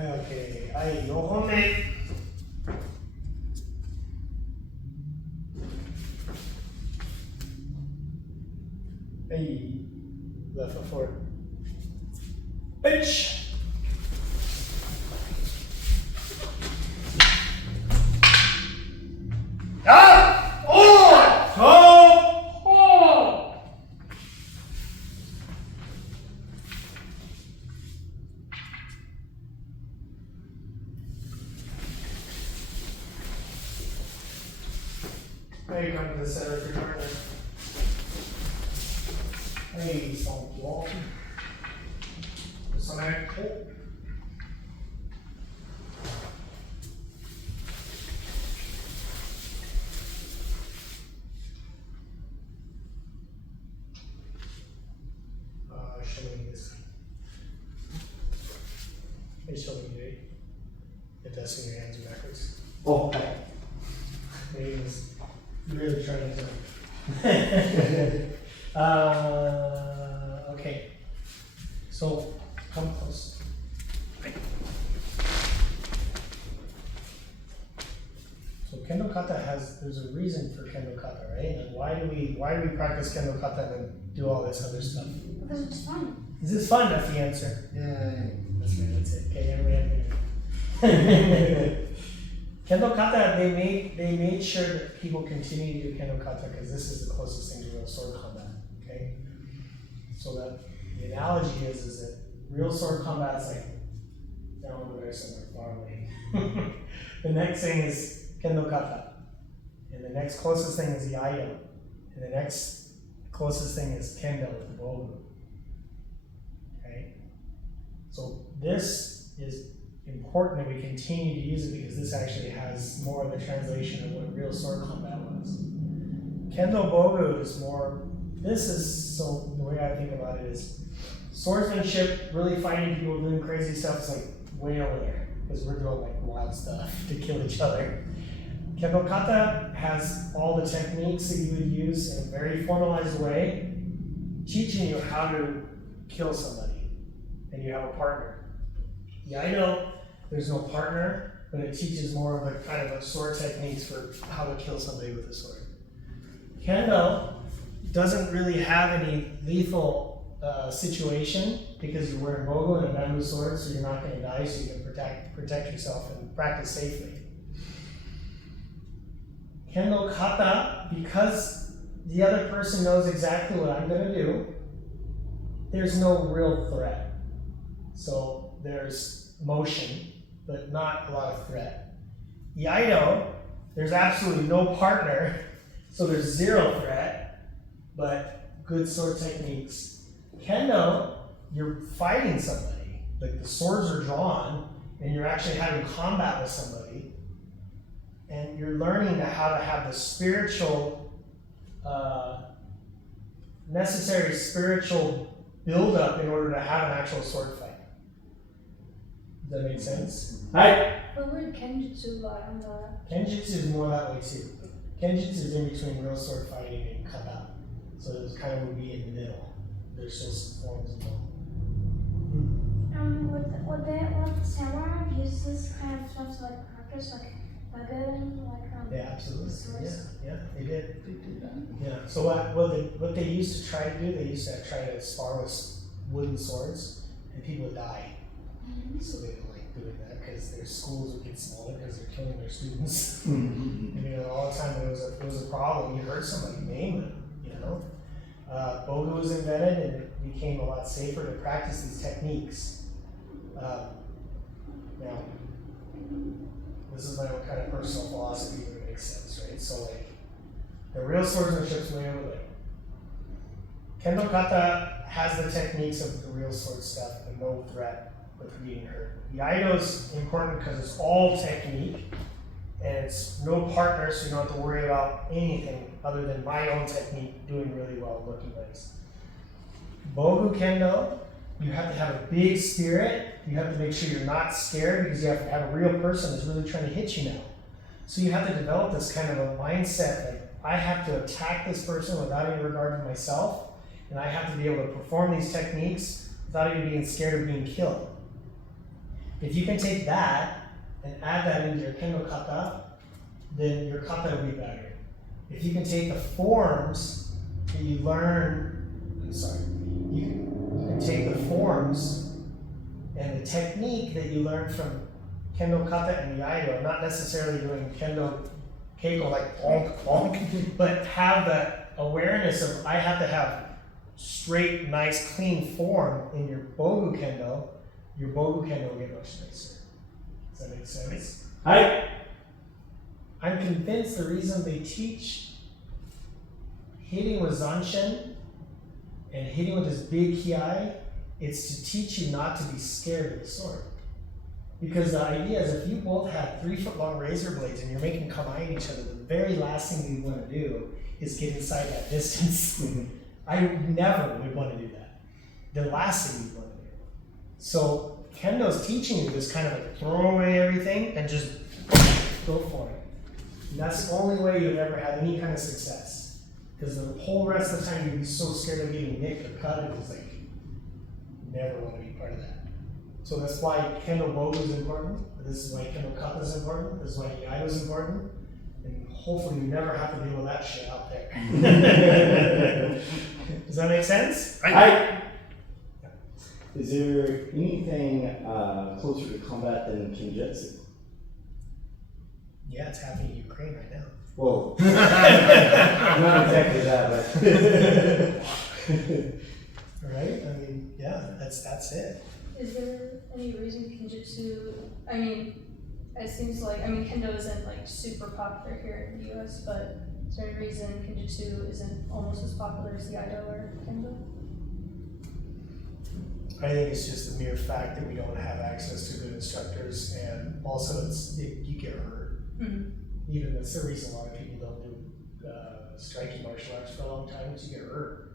Okay, 4本目。Left foot forward. Bench. Now you come to the center of your partner. Hey, some wall. Some act. Showing this. It's showing you, it does swing your hands backwards. Okay. Maybe it's really trying to. Okay. So come close. So Kendo Kata there's a reason for Kendo Kata, right? And why do we practice Kendo Kata and then do all this other stuff? Because it's fun. Is this fun? That's the answer. Yay. That's right, that's it. Okay, everybody. Kendo Kata, they made sure that people continue to do Kendo Kata because this is the closest thing to real sword combat. Okay? So that the analogy is that real sword combat is like down over there somewhere far away. The next thing is Kendo Kata. And the next closest thing is the Aido. And the next closest thing is Kendo with the bogu. Okay? So this is important that we continue to use it because this actually has more of the translation of what real sword combat was. Kendo bogu is more, so the way I think about it is swordsmanship, really fighting people doing crazy stuff is like way over there because we're doing like wild stuff to kill each other. Kendo Kata has all the techniques that you would use in a very formalized way, teaching you how to kill somebody, and you have a partner. The Aido, there's no partner, but it teaches more of a kind of a sword techniques for how to kill somebody with a sword. Kendo doesn't really have any lethal situation because you're wearing bogu and a bamboo sword, so you're not going to die, so you can protect yourself and practice safely. Kendo kata, because the other person knows exactly what I'm going to do, there's no real threat. So there's motion, but not a lot of threat. Iaido, there's absolutely no partner, so there's zero threat, but good sword techniques. Kendo, you're fighting somebody, like the swords are drawn, and you're actually having combat with somebody, and you're learning how to have the spiritual, necessary spiritual build-up in order to have an actual sword fight. Does that make sense? Hi. But where did Kenjutsu lie on that? Kenjutsu is more that way too. Kenjutsu is in between real sword fighting and kata. So it kind of would be in the middle. There's just forms of both. Would samurai use this kind of stuff to like practice like bogu, like Yeah, absolutely. swords? Yeah, they did. They did that. Yeah. So what they used to try to do, they used to try to spar with wooden swords, and people would die. So they didn't like doing that because their schools would get smaller because they're killing their students. And you know, all the time there was a problem. You hurt somebody, name them. You know. Bogu was invented, and it became a lot safer to practice these techniques. Now, this is my own kind of personal philosophy, but it makes sense, right? So, like, the real swordsmanship's way over there. Kendo kata has the techniques of the real sword stuff and no threat with being hurt. Iaido's important because it's all technique, and it's no partner, so you don't have to worry about anything other than my own technique doing really well, looking nice. Bogu Kendo, you have to have a big spirit. You have to make sure you're not scared because you have to have a real person that's really trying to hit you now. So you have to develop this kind of a mindset, like I have to attack this person without any regard to myself, and I have to be able to perform these techniques without even being scared of being killed. If you can take that and add that into your Kendo kata, then your kata will be better. If you can take the forms that you learn, you can take the forms and the technique that you learn from Kendo kata and Iaido, not necessarily doing Kendo keiko like bonk bonk, but have that awareness of I have to have straight, nice, clean form in your bogu kendo. Your bogu kendo will get much nicer. Does that make sense? Hi. I'm convinced the reason they teach hitting with zanshin and hitting with this big kiai, it's to teach you not to be scared of the sword. Because the idea is if you both have 3-foot-long razor blades and you're making them come at each other, the very last thing you want to do is get inside that distance. I never would want to do that. The last thing you want to do. So Kendo's teaching you this kind of like throw away everything and just go for it. And that's the only way you've ever had any kind of success. Because the whole rest of the time you'd be so scared of getting nicked or cut, it was like, never want to be part of that. So that's why Kendo Bogu is important. This is why Kendo Kata is important. This is why Iaido is important. And hopefully you never have to deal with that shit out there. Does that make sense? Hi. Is there anything closer to combat than Kenjutsu? Yeah, it's happening in Ukraine right now. Well, not exactly that, but. Right? I mean, yeah, that's it. Is there any reason Kenjutsu, I mean, it seems like, I mean, Kendo isn't like super popular here in the US, but is there any reason Kenjutsu isn't almost as popular as the Iaido or Kendo? I think it's just the mere fact that we don't have access to good instructors, and also you get hurt. Mm-hmm. Even that's the reason a lot of people don't do striking martial arts for a long time is you get hurt.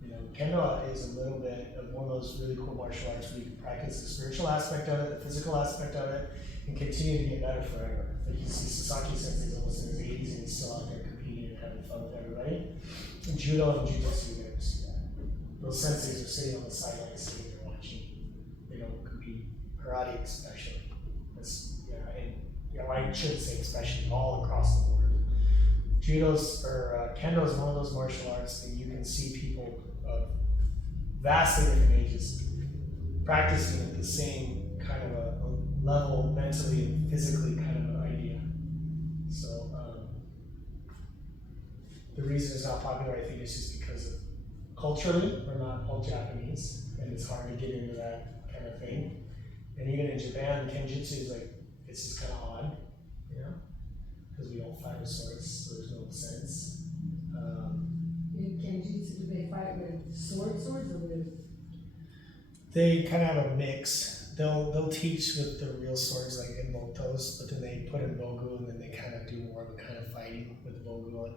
You know, Kendo is a little bit of one of those really cool martial arts where you can practice the spiritual aspect of it, the physical aspect of it, and continue to get better forever. Like you see Sasaki Sensei's almost in his 80s and he's still out there competing and having fun with everybody. In Judo and Jiu-Jitsu, you never see that. Those senseis are sitting on the sidelines sitting there watching. They don't compete. Karate especially. And I should say especially, all across the board. Judo's or Kendo is one of those martial arts that you can see people of vastly different ages practicing at the same kind of a level mentally and physically kind of an idea. So the reason it's not popular, I think, is just because of culturally, we're not all Japanese, and it's hard to get into that kind of thing. And even in Japan, Kenjutsu is like, it's just kind of odd, you know, because we don't fight with swords, so there's no sense. In Kenjutsu, do they fight with swords or with? They kind of have a mix. They'll teach with the real swords like in motos, but then they put in bogu, and then they kind of do more of a kind of fighting with bogu on.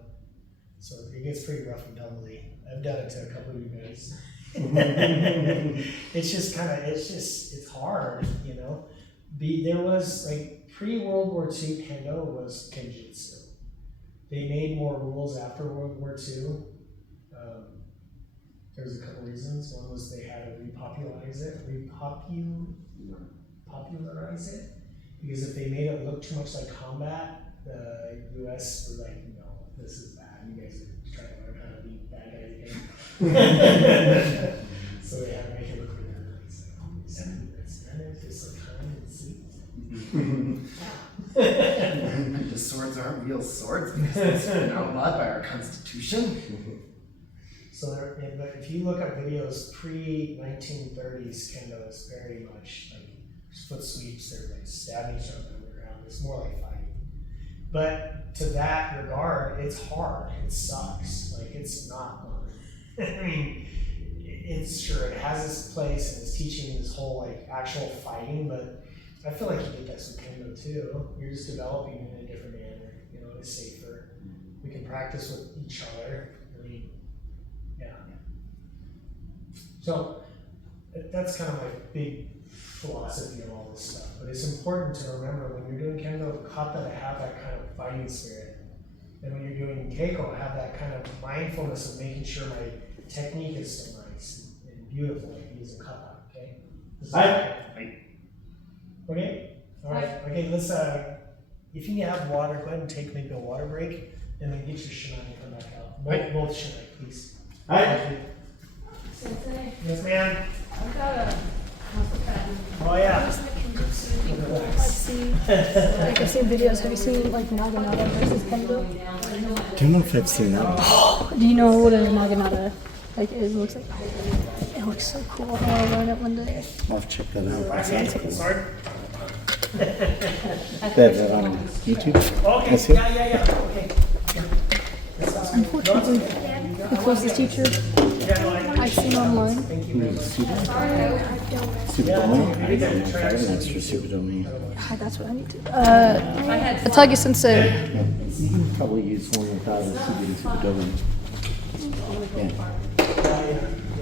So it gets pretty rough and tumbly. I've done it to a couple of you guys. It's just kind of, it's hard, you know. There was like pre-World War II, Kendo was Kenjutsu. They made more rules after World War II. There's a couple reasons. One was they had to repopularize it, because if they made it look too much like combat, the US were like, no, this is bad. You guys are trying to learn how to be bad guys again. So they had to make it look really good. It's like, oh, it's just like kind and see. The swords aren't real swords because they're outlawed by our constitution. So, but if you look up videos pre-1930s, Kendo is very much like foot sweeps, they're like stabbing each other on the ground. It's more like fighting. But to that regard, it's hard. It sucks. Like, it's not fun. I mean, it's sure, it has its place and it's teaching this whole like actual fighting, but I feel like you get that with Kendo too. You're just developing it in a different manner. You know, it's safer. We can practice with each other. I mean, yeah. So that's kind of my big philosophy of all this stuff. But it's important to remember when you're doing Kendo Kata to have that kind of fighting spirit. And when you're doing Keiko, have that kind of mindfulness of making sure my technique is still nice and beautiful, like using Kata, okay? Okay? Alright, okay, let's, if you have water, go ahead and take maybe a water break, and then get your shinai and come back out. Both shinai, please. Thank you. Sensei, Yes, ma'am. I've got a patent. Oh, yeah. Let's see. Like I've seen videos. Have you seen like Naginata versus Kendo? I don't know if I've seen that. Do you know what a Naginata like is? Looks like? It looks so cool. I want to learn it one day. I'll have to check that out. That sounds cool. Sorry? They have that on YouTube? Okay, That's it? yeah, okay. Unfortunately, the closest teacher I've seen online. Thank you very much. Super Domi? I don't know if I have an extra Super Domi. God, that's what I need to. Atagi Sensei. You can probably use one without a Super Domi. Yeah.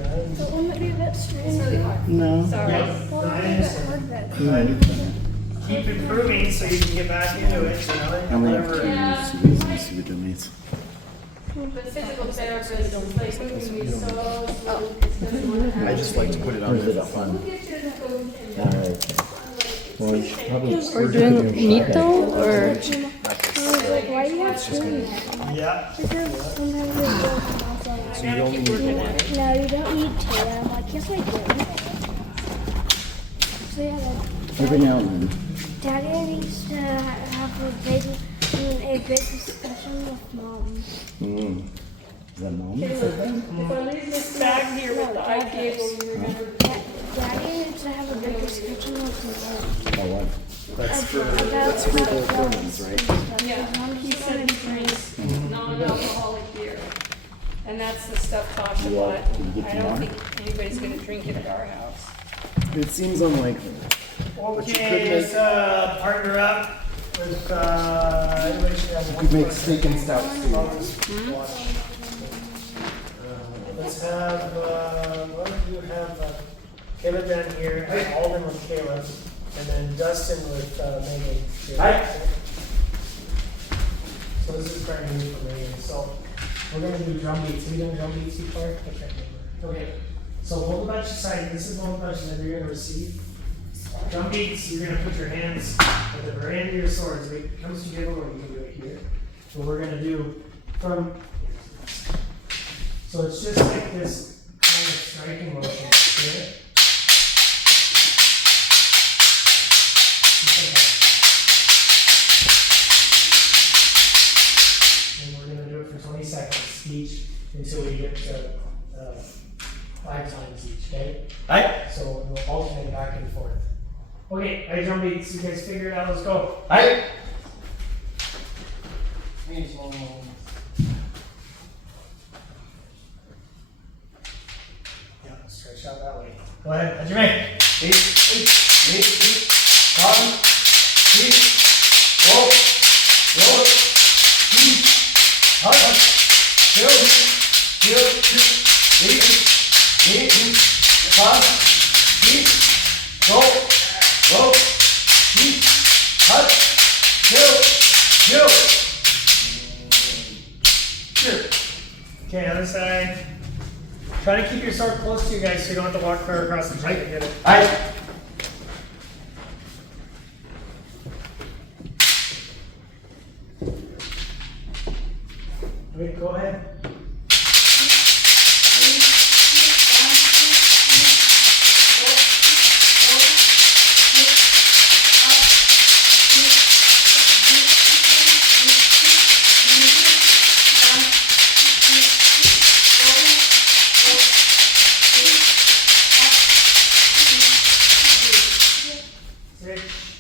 It wouldn't be a bit strange. No. Keep improving so you can get back into it, you know? I'm going to Whatever. have to use Super Domis. But physical therapist, like, moving me so slow, because it doesn't want to I just like to put it Or on is it a fun? Well, you should probably. Are you doing Nito or? Why do you have to? Yeah. Because sometimes they don't. So you don't need No, you don't need to. And I'm like, yes, I do. So yeah, like, Every now and then. Daddy needs to have a big discussion with Mom. Is that mom? If I leave this bag here with the eye cable, you remember. Daddy needs to have a big discussion with Mom. Oh, what? that's for the hormones, right? Yeah, he said he drinks non-alcoholic beer. And that's the stuff Tasha Yeah, bought. can you get I some don't more? think anybody's gonna drink it at our house. It seems unlikely. Okay, let's partner up with, everybody should have one. Could make steak and stout too. I'll just watch. Let's have, why don't you have Caleb down here, Alden with Caleb, and then Dustin with Megan. Hi. So this is brand new for me, so we're gonna do drum beats. Have you done drum beats before? I can't remember. Okay, so hold the bunch aside. This is one bunch that you're gonna receive. Drum beats, you're gonna put your hands at the very end of your swords. When it comes to jiggle, or you can do it here. But we're gonna do from. So it's just like this kind of striking motion. Here. And we're gonna do it for 20 seconds each until we get to 5 times each, okay? Aye. So we'll alternate back and forth. Okay, I drum beats, you guys figure it out, let's go. Aye. Yeah, stretch out that way. Go ahead, that's your man. 8, 8, 8, 1, 3, 4, 4, 3, Okay, other side. Try to keep your sword close to you guys so you don't have to walk clear across the fight to get it. Aye. Okay, go ahead.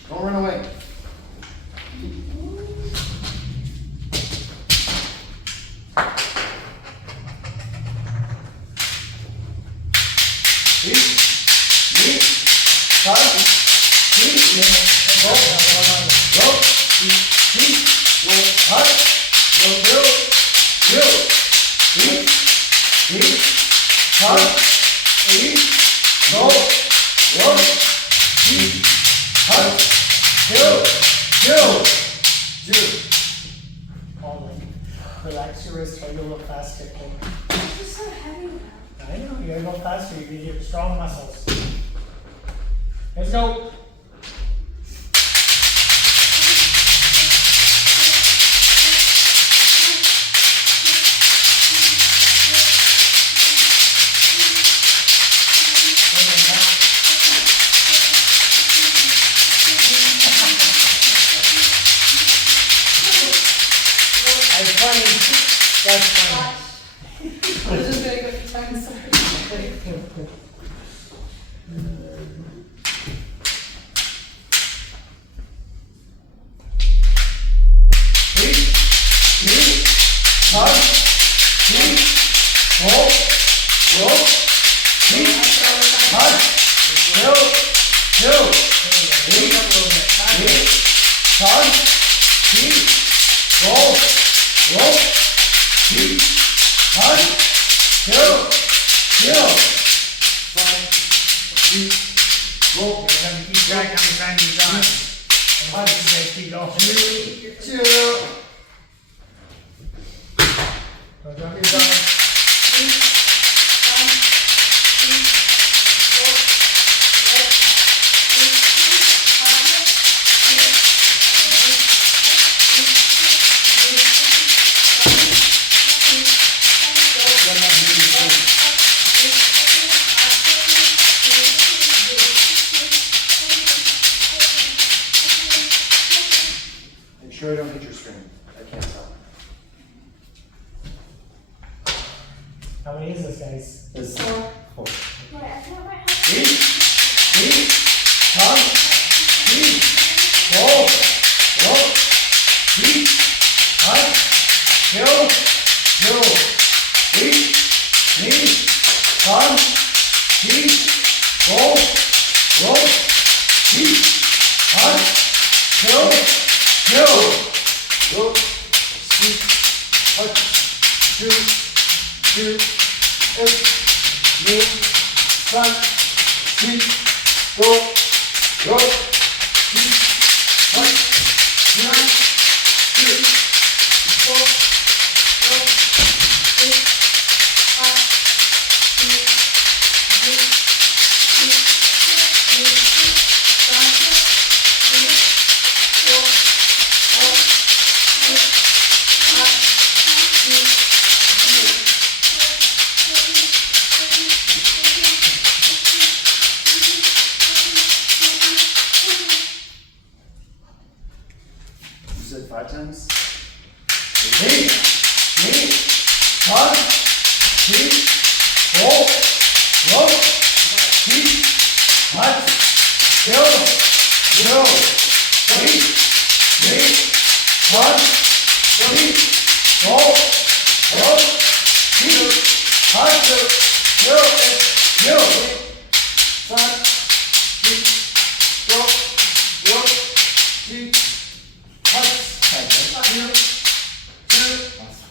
Don't run away. Relax your wrist, try to go a little faster. It's just so heavy now. I know, you gotta go faster, you're gonna get strong muscles. Let's go. That's funny. That's funny. I was just gonna go for time, sorry. You're gonna have to keep track how many times you've done. And how you guys keep going. Go drop your drum. Make sure I don't hit your string. I can't tell. How many is this, guys? This Wait, I thought my husband. 1, 2, 4, roll, 2, 1, go, go, 3, 1, 2, roll, roll, 2, 1, go, go, 1, 2, go, go, 2, 1, 2,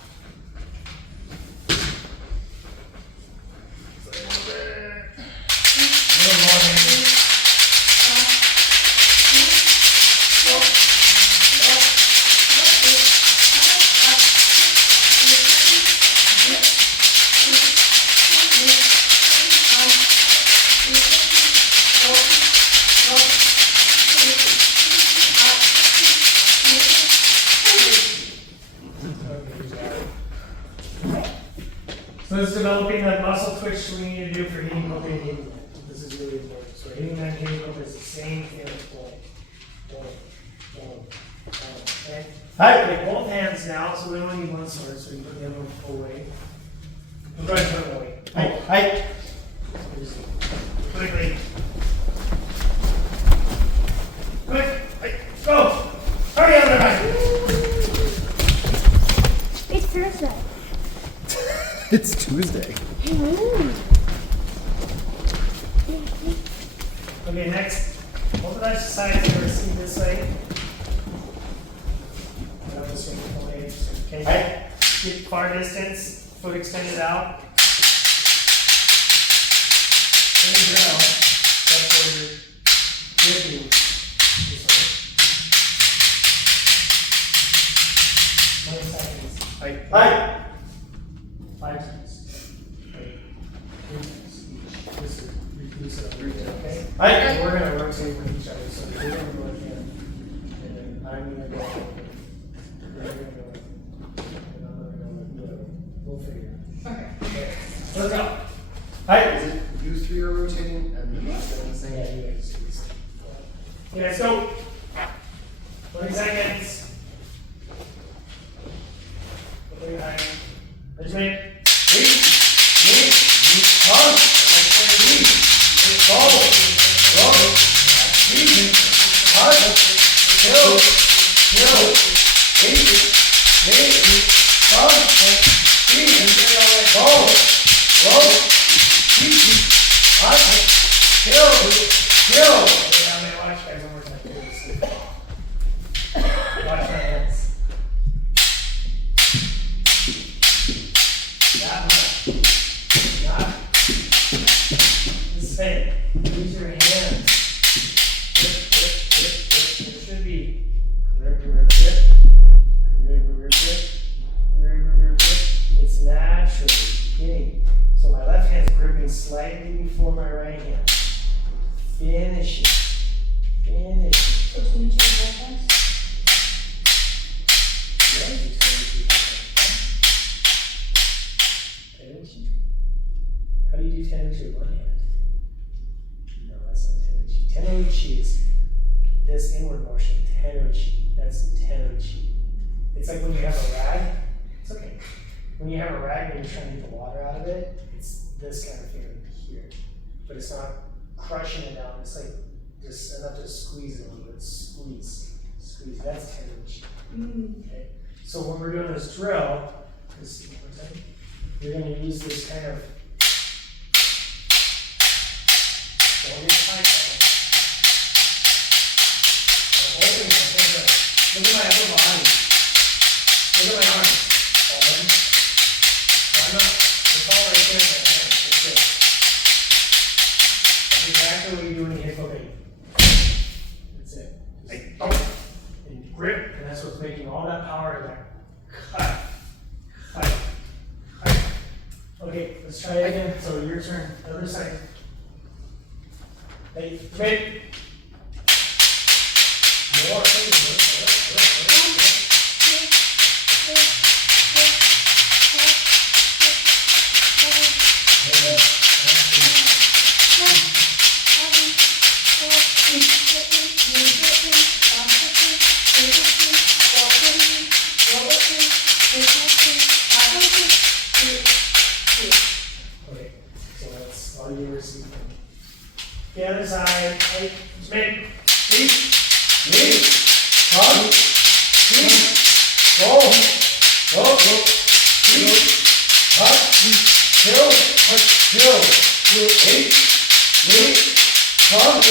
So this is developing that muscle twitch we need to do for hitting hook and hitting. This is really important. So hitting that and hitting hook is the same thing. Okay. Alright, take both hands now, so we only need one sword, so you put the other one away. Go ahead and put it away. Hi. Quickly. Quick, go! Hurry up, everybody! It's Thursday. It's Tuesday. Okay, next. Both of exercises are seen this way. Okay. Right. Get far distance, foot extended out. There you go. That's where you're gripping. 20 seconds. Right. 5 seconds. Right. 3 seconds each. This is reduce it. Okay. Right. We're gonna rotate with each other. So we're gonna go again, and then I'm gonna go. You're gonna go. And I'm gonna go. We'll figure it out. Okay. Let's go. Right. Is it you three are rotating and the last one the same? Yeah, you guys do this. Okay, let's go. 20 seconds. Redmond. 3, 2, 1. Go. Go. 3, 1, 2, 2, 3, 1, 3, go. Go. 3, 1, 2, 2. Okay, I'm gonna watch guys one more time. Watch my hands. Say, use your hands. Grip, grip, grip, grip. It should be grip, grip, grip, grip, grip, grip, grip, grip, grip. It's naturally beginning. So my left hand's gripping slightly before my right hand. Finish it. Finish it. So can you change that hands? Yeah, you tenchi. How do you do tenchi with one hand? No, that's not tenchi. Tenchi is this inward motion. Tenchi. That's tenchi. It's like when you have a rag. It's okay. When you have a rag and you're trying to get the water out of it, it's this kind of feeling here. But it's not crushing it down. It's like just enough to squeeze it a little bit. Squeeze. Squeeze. That's tenchi. Okay. So when we're doing this drill, you're going to use this kind of don't get tight on it. I'm opening my hands up. Look at my upper body. Look at my arms. Open. I'm not. It's all right there in my hands. That's it. That's exactly what you do when you hit cocaine. That's it. And grip, and that's what's making all that power in there. Cut. Cut. Cut. Okay, let's try it again. So your turn. The other side. Hey, wait. More. Right. Spin. Deep. Deep. Come. Deep. Go. Go. Go. Deep. Up. Kill. Kill. 8. Deep. Come.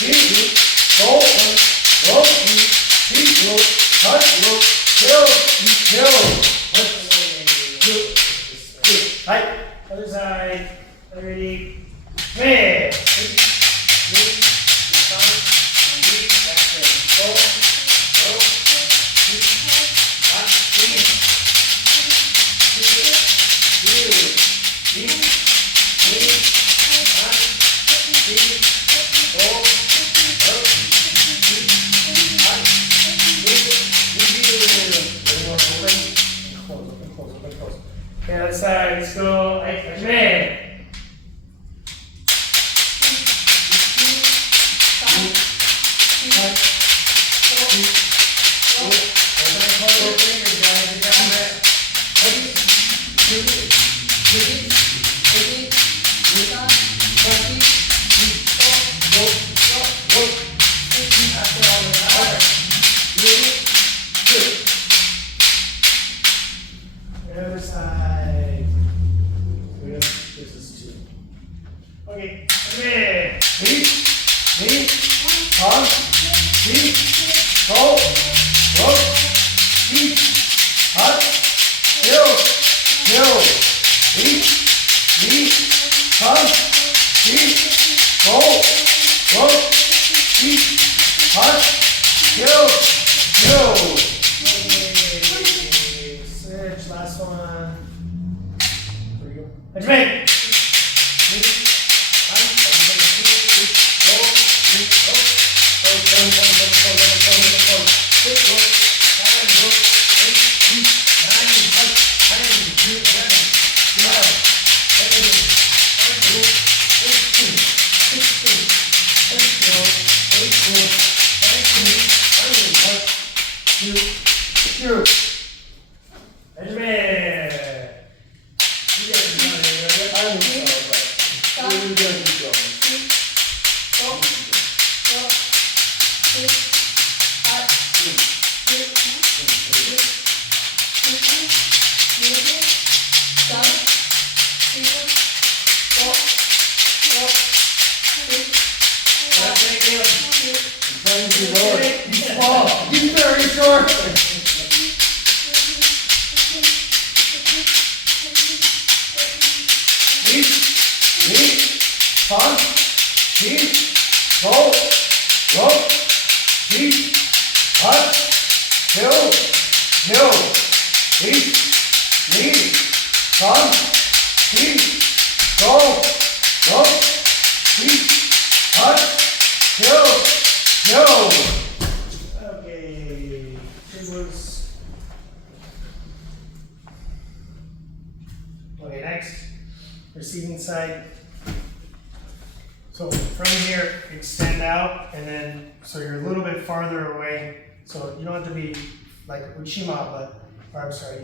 Deep. Go. Go. Deep. Touch. Kill. Kill. Right. Other side. Ready. Hey. Okay, other side, let's go. Man. Other side. This is 2. Okay, man. Deep. Deep. On. Deep. Go. Go. Deep. Hot. Kill. Kill. Deep. Deep. On. Deep. Go. Go. Deep. Hot. Kill. Kill. Switch. Last one. There you go. Admit. He's very short. Deep. Deep. On. Deep. Go. Go. Deep. Hot. Kill. Kill. Deep. Deep. On. Deep. Go. Go. Deep. Hot. Kill. Kill. Okay. Loose. Okay, next. Receiving side. So from here, extend out, and then, so you're a little bit farther away. So you don't have to be like Uchima, or I'm sorry,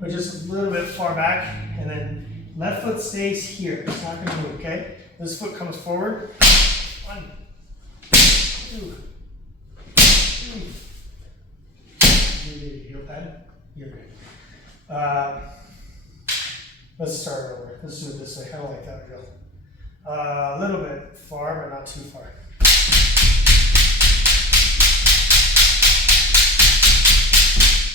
but just a little bit far back, and then left foot stays here. It's not gonna move, okay? This foot comes forward. 1, 2, 3. You feel bad? You're good. Let's start over. Let's do it this way. I don't like that drill. A little bit far, but not too far.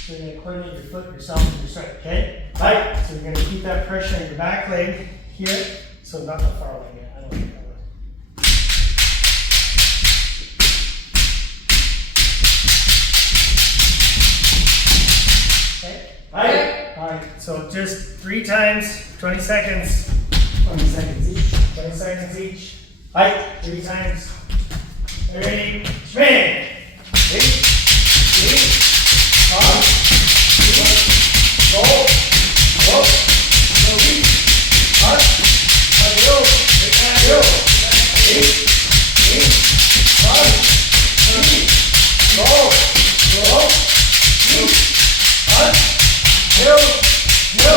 So you're going to coordinate your foot, yourself, and your strike, okay? Right. So you're going to keep that pressure on your back leg here. So not the far leg yet. I don't think that would. Okay? Right. All right. So just 3 times, 20 seconds. 20 seconds each. 20 seconds each. Right. 3 times. Ready? Spin. On. Go. Go. Hot. Go. Go. Go. Go. Hot. Go. Go.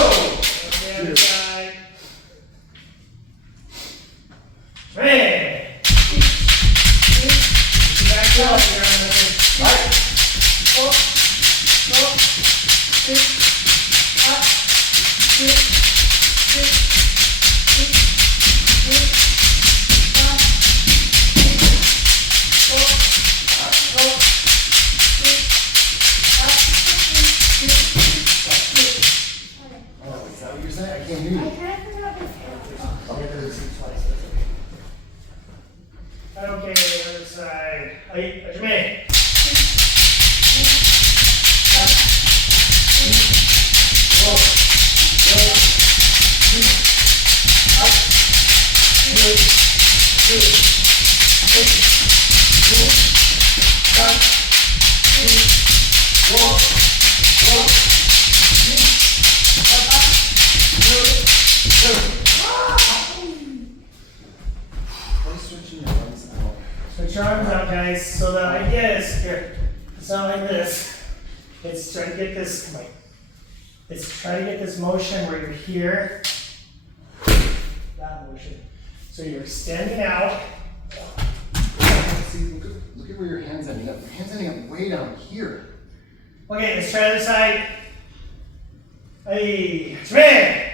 Okay, other side. Spin. Okay, other side. Hey, Ajime. Switch your arms out, guys. So the idea is here. It's not like this. It's try to get this. Come on. It's try to get this motion where you're here. That motion. So you're extending out. See, look at where your hand's ending up. Your hand's ending up way down here. Okay, let's try the other side. Hey, Ajime.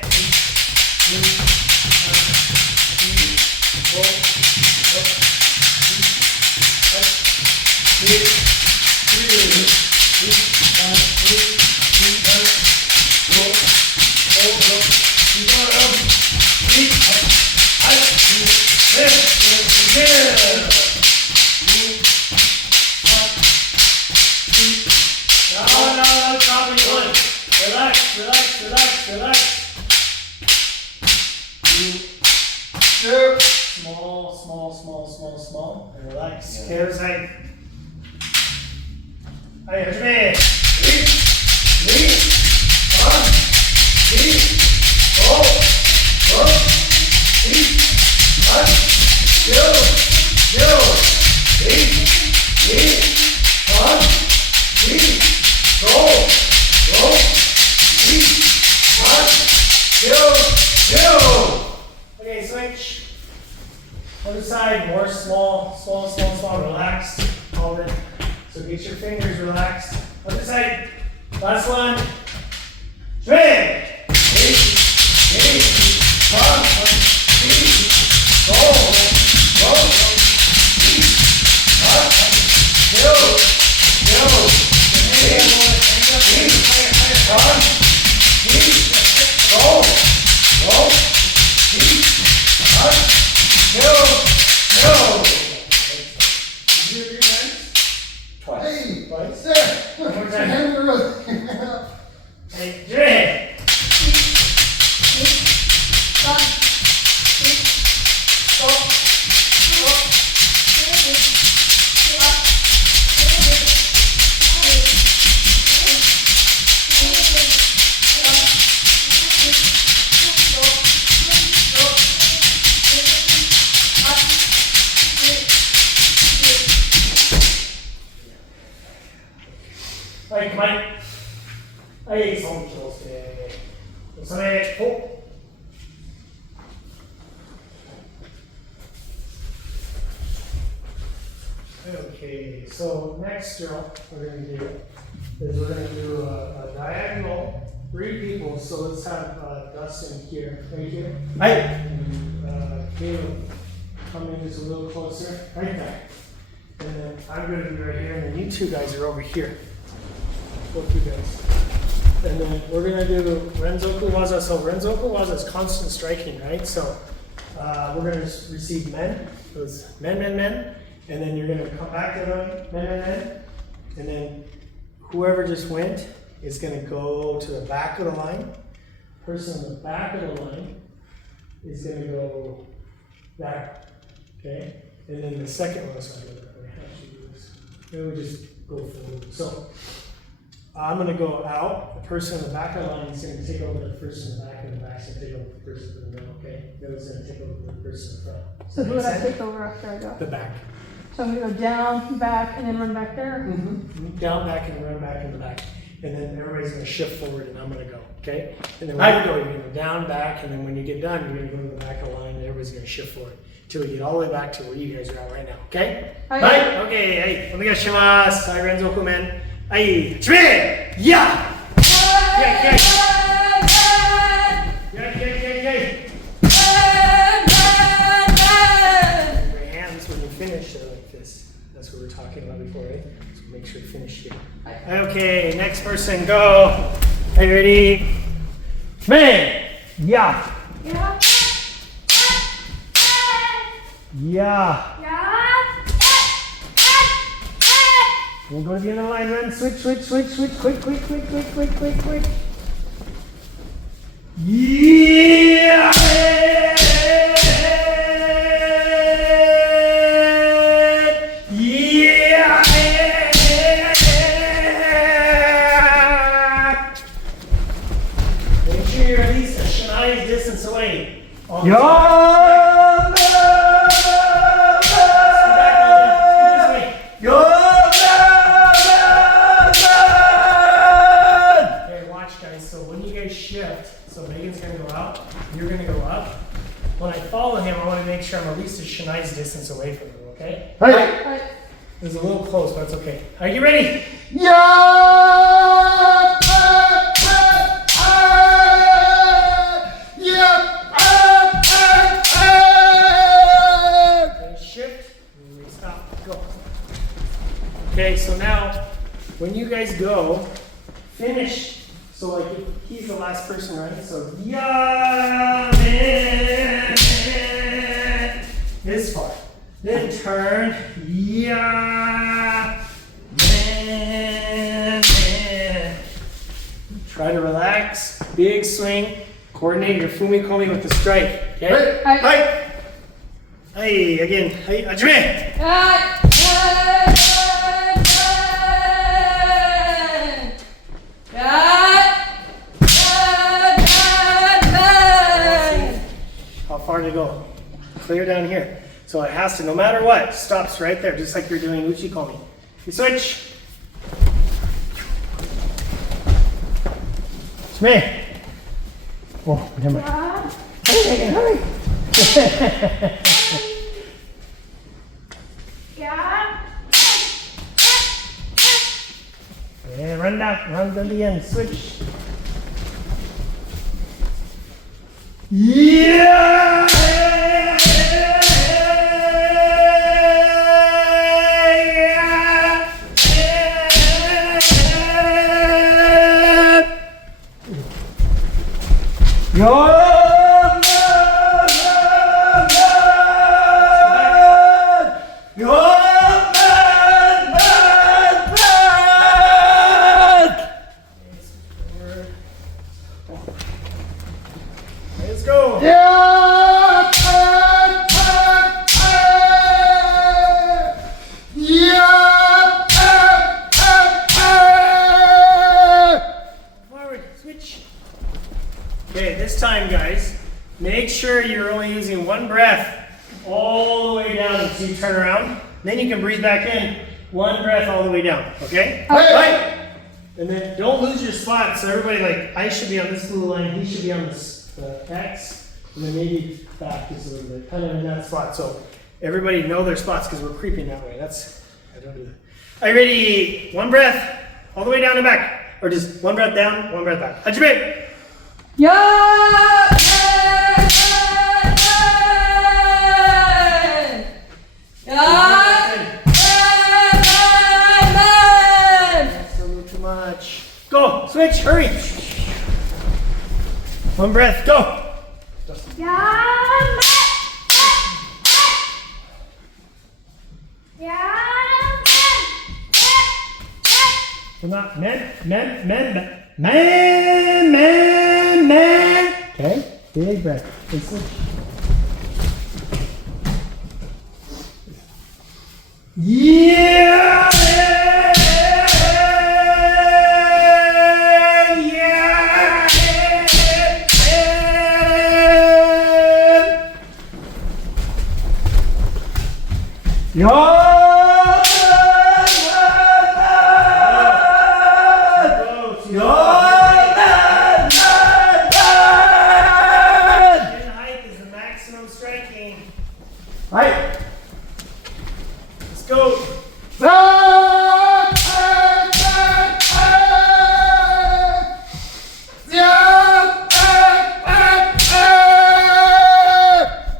No, copy one. Relax, relax, relax, relax. Small, and relax. Okay, other side. Hey, Ajime. Okay, switch. Other side, more small, relaxed. Hold it. So get your fingers relaxed. Other side. Last one. Swing. Hey! Twice. There! One more Your time. hand were Hey, drink. Hey, come on. Hey, son chill. Okay, so next drill we're going to do is we're going to do a diagonal, 3 people. So let's have Dustin here, right here. Hi. Caleb, come in just a little closer, right there. And then I'm going to be right here, and then you 2 guys are over here. Both you guys. And then we're gonna do Renzoku Waza. So Renzoku Waza is constant striking, right? So we're gonna receive men. So it's men. And then you're gonna come back to them, men. And then whoever just went is gonna go to the back of the line. Person in the back of the line is gonna go back, okay? And then the second one, so then we just go forward. So I'm going to go out. The person in the back of the line is going to take over the person in the back, and the back's going to take over the person in the middle, okay? Then it's going to take over the person in front. So who would I take over after I go? The back. So I'm gonna go down, back, and then run back there? Mm-hmm. Down, back, and run back in the back. And then everybody's going to shift forward, and I'm going to go, okay? And then when you go, you're going to go down, back, and then when you get done, you're going to go to the back of the line, and everybody's going to shift forward until we get all the way back to where you guys are at right now, okay? Hi. Bye. Okay, hey, onegashimasu. Hi, Renzoku, man. Hey, Trey! Yeah! Yeah. before, right? So make sure to finish here. Okay, next person, go. Are you ready? Man! Yeah! Yeah. Yeah! Yeah. We'll go to the end of the line, run, switch, quick. Yeah! Yeah! Make sure you're at least a shinai distance away. Okay, watch guys, so when you guys shift, so Megan's gonna go out, you're gonna go up. When I follow him, I wanna make sure I'm at least a shinai's distance away from him, okay? Hey! It was a little close, but it's okay. Are you ready? Yeah! Okay, shift, and we stop, go. Okay, so now, when you guys go, finish, so like he's the last person, right? So, yeah, man, this far. Then turn, yeah, man. Try to relax, big swing, coordinate your fumikomi with the strike, okay? Hi. Hey, again, hey, Ajime! How far to go? Clear down here. So it has to, no matter what, stops right there, just like you're doing uchikomi. You switch. It's me. Oh, never mind. Hurry, Megan, hurry. Yeah. Yeah, run to the end, switch. Yeah! Let's go. Forward, switch. Okay, this time, guys, make sure you're only using one breath all the way down until you turn around. Then you can breathe back in. One breath all the way down, okay? Right. And then don't lose your spot. So everybody, like, I should be on this blue line, he should be on this X, and then maybe back just a little bit, kind of in that spot. So everybody know their spots because we're creeping that way. I don't do that. Are you ready? One breath all the way down and back. Or just one breath down, one breath back. Hajime! That's a little too much. Go, switch, hurry. One breath, go. Yeah. Come on, man. Okay, big breath. Big switch. Yeah! Height is the maximum striking. Right. Let's go.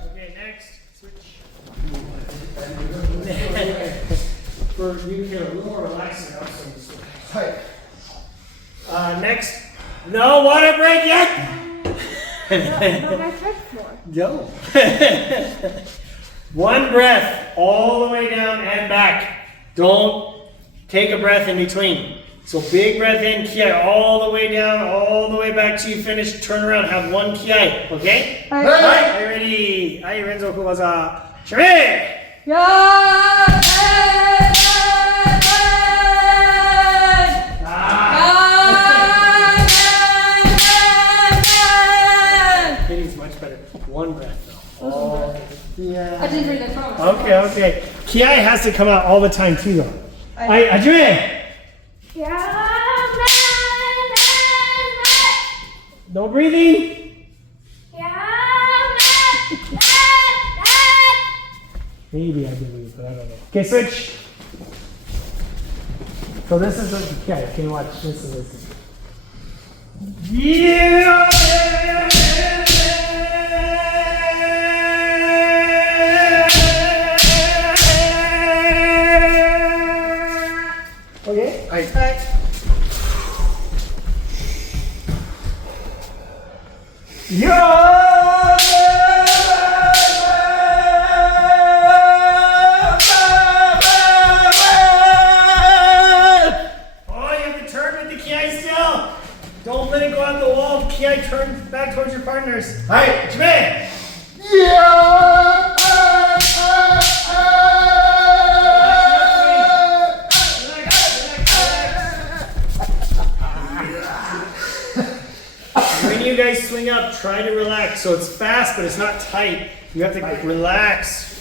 Okay, next. Switch. But I touched more. Go. One breath all the way down and back. Don't take a breath in between. So big breath in, kiai, all the way down, all the way back till you finish. Turn around, have one kiai, okay? Alright. Alright, are you ready? Hai, Renzo Kuwaza. Shime! Hitting's much better. One breath though. Oh, yeah. I didn't read that promise. Okay. Kiai has to come out all the time too though. Hai, Hajime! No breathing. Maybe I believe, but I don't know. Okay, switch. So this is what, okay, can you watch? This is. Yeah! Okay? Hi. Don't let it go out the wall. Kiai, turn back towards your partners. Hi. Japan. When you guys swing up, try to relax. So it's fast, but it's not tight. You have to relax.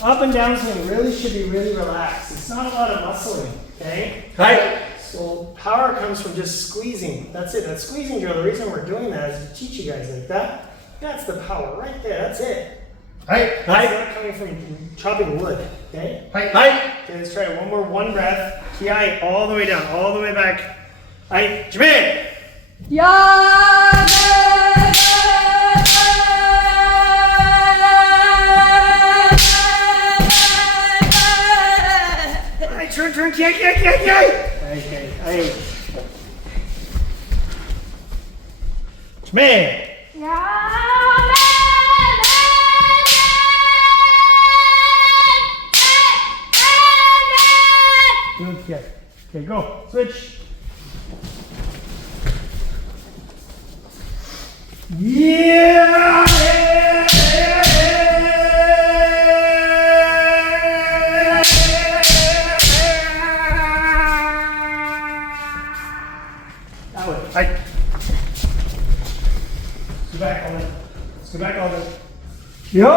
Up and down swing really should be really relaxed. It's not a lot of muscling, okay? Hi. So power comes from just squeezing. That's it. That squeezing drill, the reason we're doing that is to teach you guys like that. That's the power right there. That's it. Hi. It's not coming from chopping wood, okay? Hi. Okay, let's try it. One more, one breath. Kiai all the way down, all the way back. Hai, Japan. Hai, turn, kiai. Okay, hai. Japan. Good kiai. Okay, go. Switch. Yeah! That way. Right. Let's go back on it. Let's go back on it. Yo!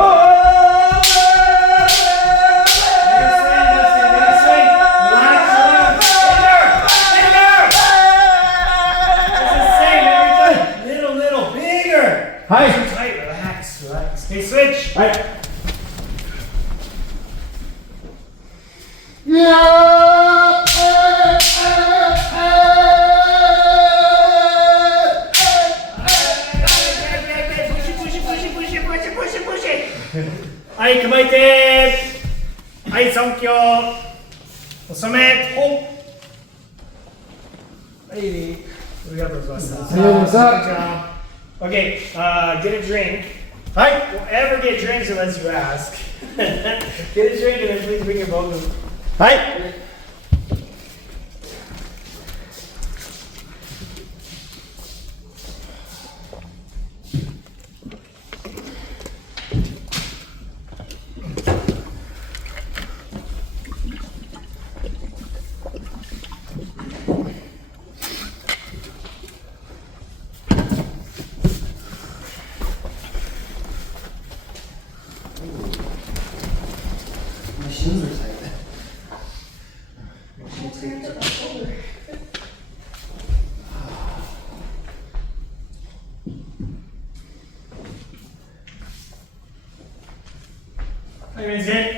Hi. Too tight. Relax. Okay, switch. Hi. Push it. Hai, kamaite. Hai, sankyo. Osame. Hold. Hey. We got those lessons. What's up? Good job. Okay, get a drink. Hi. Don't ever get drinks unless you ask. Get a drink and then please bring your bogu. Hi. My shoes are tight. Hi, Vincent.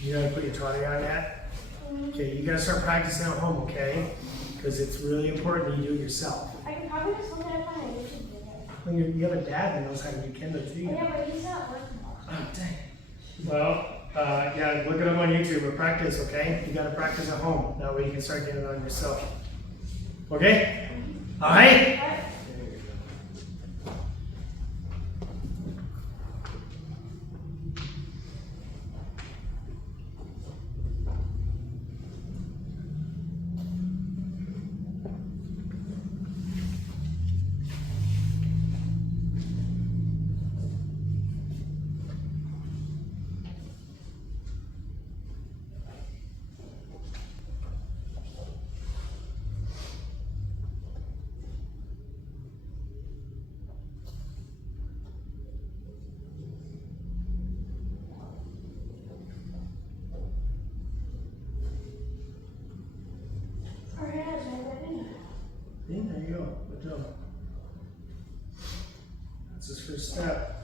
You gotta put your trolley on yet? Okay, you gotta start practicing at home, okay? Because it's really important that you do it yourself. I can probably just look it up on a YouTube video. Well, you have a dad that knows how to do kendo too. Yeah, but he's not working. Oh, dang. Well, Yeah, look it up on YouTube or practice, okay? You gotta practice at home. That way you can start getting it on yourself. Okay? Alright? Yeah, there you go. Good job. That's his first step.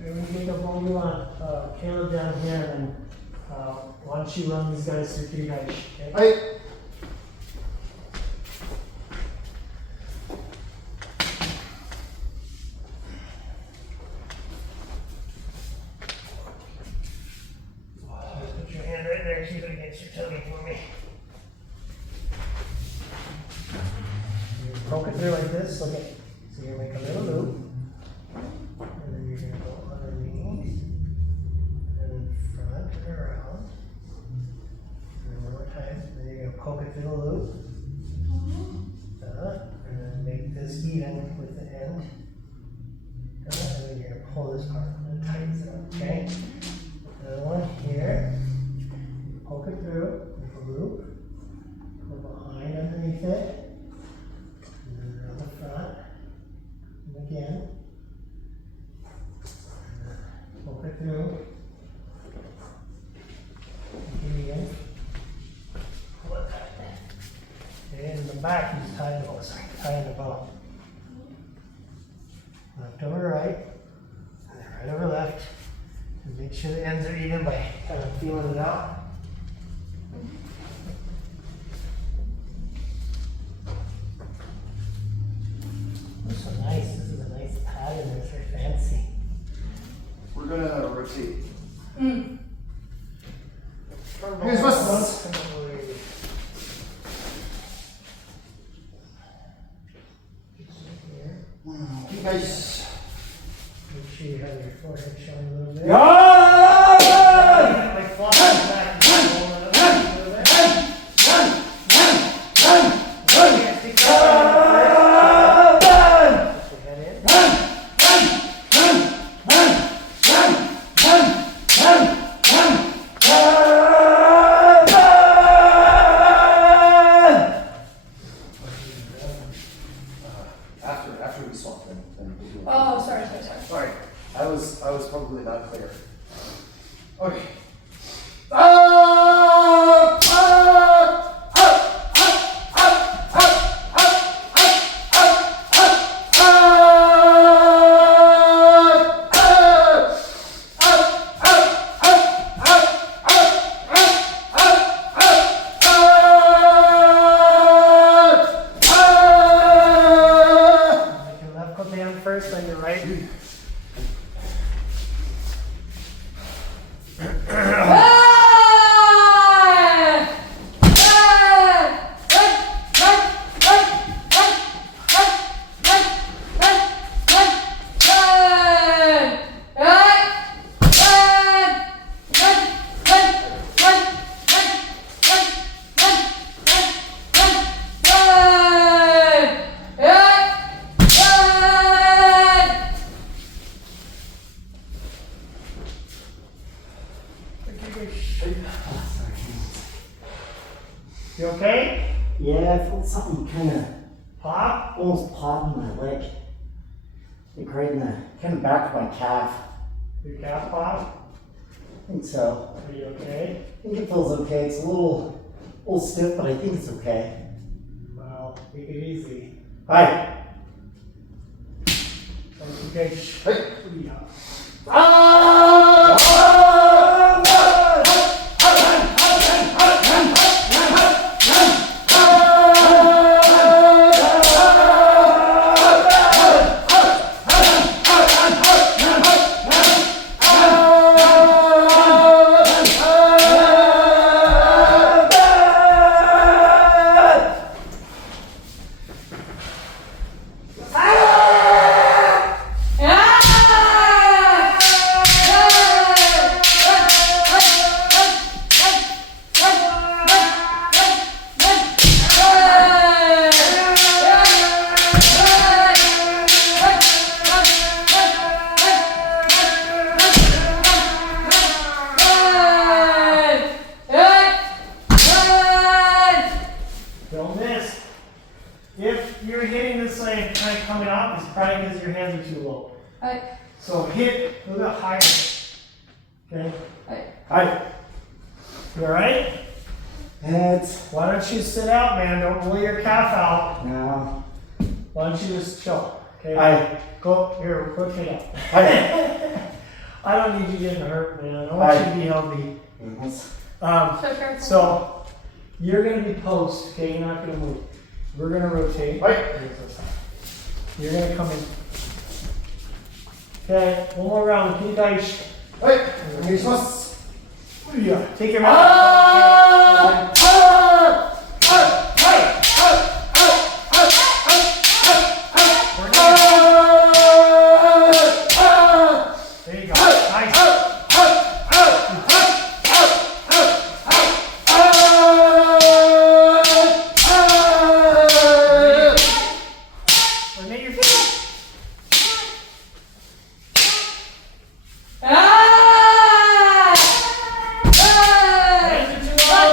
We're going to get the bogu on Caleb down here, and why don't you run these guys through 3 guys? Okay? Hey. Put your hand right there, keep it against your tummy for me. You poke it through like this, look at. So you're going to make a little loop. And then you're going to go underneath, and in front and around. And one more time. Then you're going to poke it through the loop. And then make this even with the end. And then you're going to pull this part and tightens it up, okay? Another one here. Poke it through, make a loop. Go behind underneath it. And then around the front. And again. Poke it through. Again. Pull it tight. And in the back, you just tie the bow. Sorry, tie in the bow. Left over right, and then right over left. And make sure the ends are even by kind of feeling it out. This is nice. This is a nice pattern. It's very fancy. We're gonna rotate. Mm. Here's what's. You guys. Make sure you have your forehead showing a little bit. Yeah! Like flopping back and rolling it up a little bit. Yeah, stick that out. Push your head in. After we swap, then we'll do it. Oh, sorry. Sorry, I was probably not clear. Okay. first on your right. You okay? Yeah, I felt something kind of Pop? almost pop in my leg. Like right in the kind of back of my calf. Your calf pop? I think so. Are you okay? I think it feels okay. It's a little stiff, but I think it's okay. Well, take it easy. Hi. Okay. Hey. Don't miss. If you're hitting this like kind of coming up, it's probably because your hands are too low. So hit a little bit higher. Okay? Hi. You alright? Why don't you sit out, man? Don't blow your calf out. No. Why don't you just chill? Okay? Hi. Go here, rotate out. Hi. I don't need you getting hurt, man. I want you to be healthy. So you're gonna be post, okay? You're not gonna move. We're gonna rotate. You're gonna come in. Okay, one more round. Keep guys. Yeah. Take your mouth. There you go. Nice. Coordinate your feet. Hands are too low.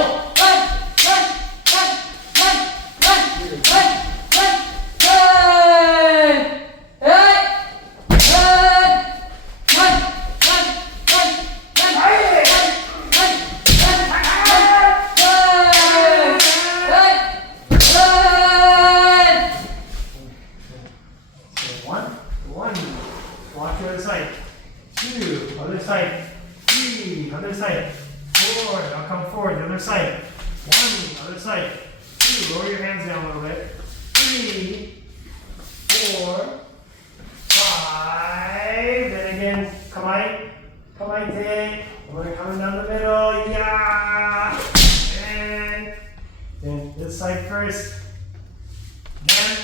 One. Walk to the other side. 2, other side. 3, other side. 4, now come forward, the other side. 1, other side. 2, lower your hands down a little bit. 3, 4, 5. Then again, come on, day. We're coming down the middle. Yeah. And then this side first. And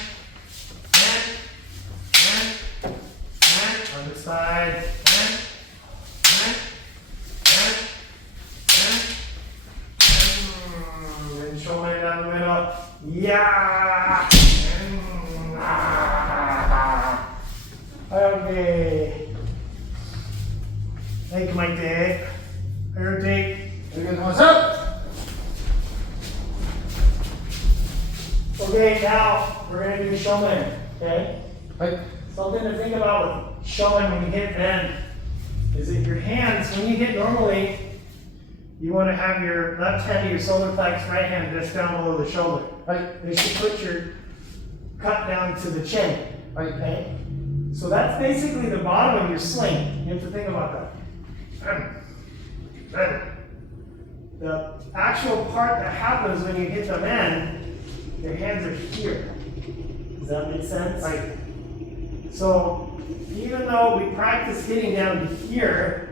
other side, and shoulder down the middle, yeah, okay, thank you, Mike Day, rotate, What's up? okay, now, we're going to do showman, okay? Hey. Something to think about with showing when you hit bend is that your hands, when you hit normally, you want to have your left hand to your solar plex, right hand just down below the shoulder. Right? You should put your cut down to the chin. Right? Okay? So that's basically the bottom of your sling. You have to think about that. The actual part that happens when you hit the bend, your hands are here. Does that make sense? Right. So even though we practice hitting down to here,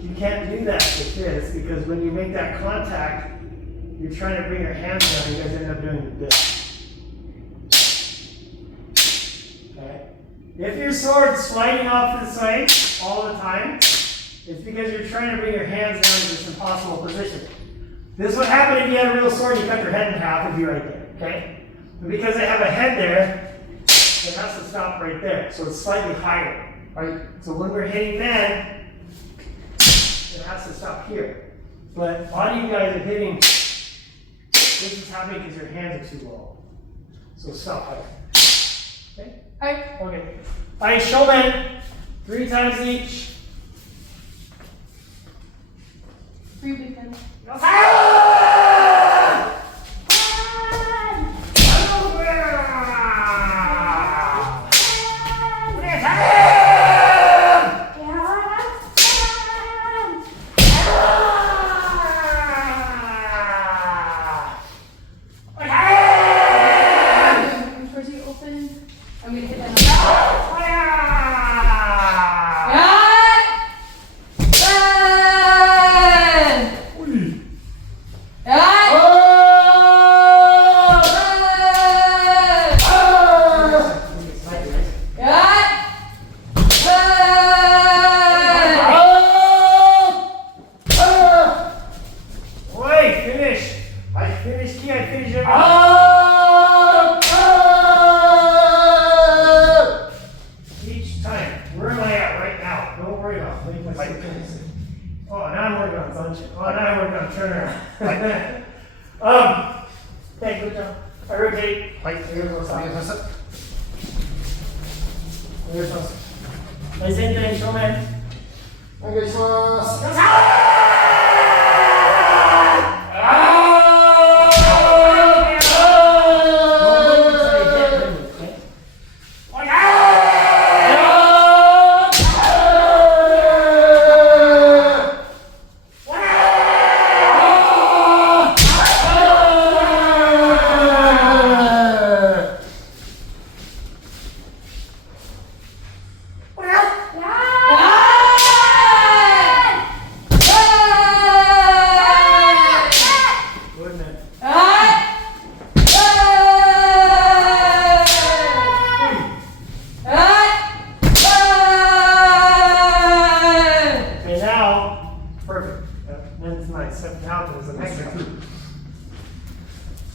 you can't do that with this because when you make that contact, you're trying to bring your hands down, you guys end up doing this. Okay? If your sword's sliding off to the side all the time, it's because you're trying to bring your hands down to this impossible position. This would happen if you had a real sword and you cut your head in half, it'd be right there, okay? But because I have a head there, it has to stop right there, so it's slightly higher, right? So when we're hitting then, it has to stop here. But a lot of you guys are hitting, this is happening because your hands are too low. So stop higher. Okay? Alright. Okay. Alright, showmen, 3 times each. 3 big pins. Towards you, open. I'm gonna hit that. Okay, good job. I rotate. Nice thing, showman. お願いします。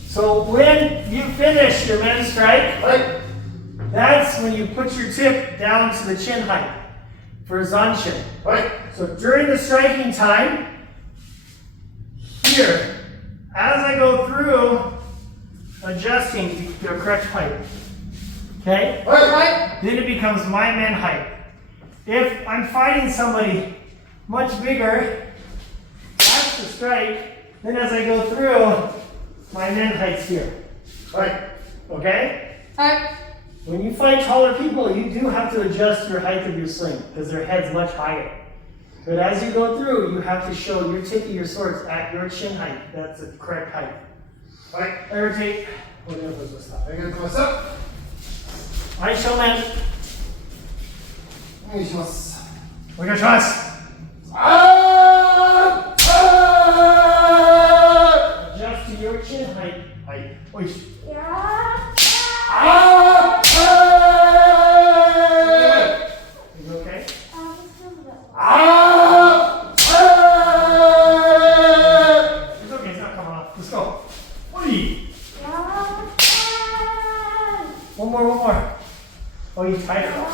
So when you finish your men's strike, that's when you put your tip down to the chin height for zanshin. So during the striking time, here, as I go through, adjusting to the correct height. Okay? Then it becomes my men height. If I'm fighting somebody much bigger, that's the strike. Then as I go through, my men height's here. Okay? When you fight taller people, you do have to adjust your height of your sling because their head's much higher. But as you go through, you have to show your tip of your swords at your chin height. That's the correct height. I rotate. I showman. お願いします。 Onegaishimasu. Adjust to your chin height. Oishi. Is it okay? It's okay, it's not coming off. Let's go. Oi. One more. Oh, you tied it off.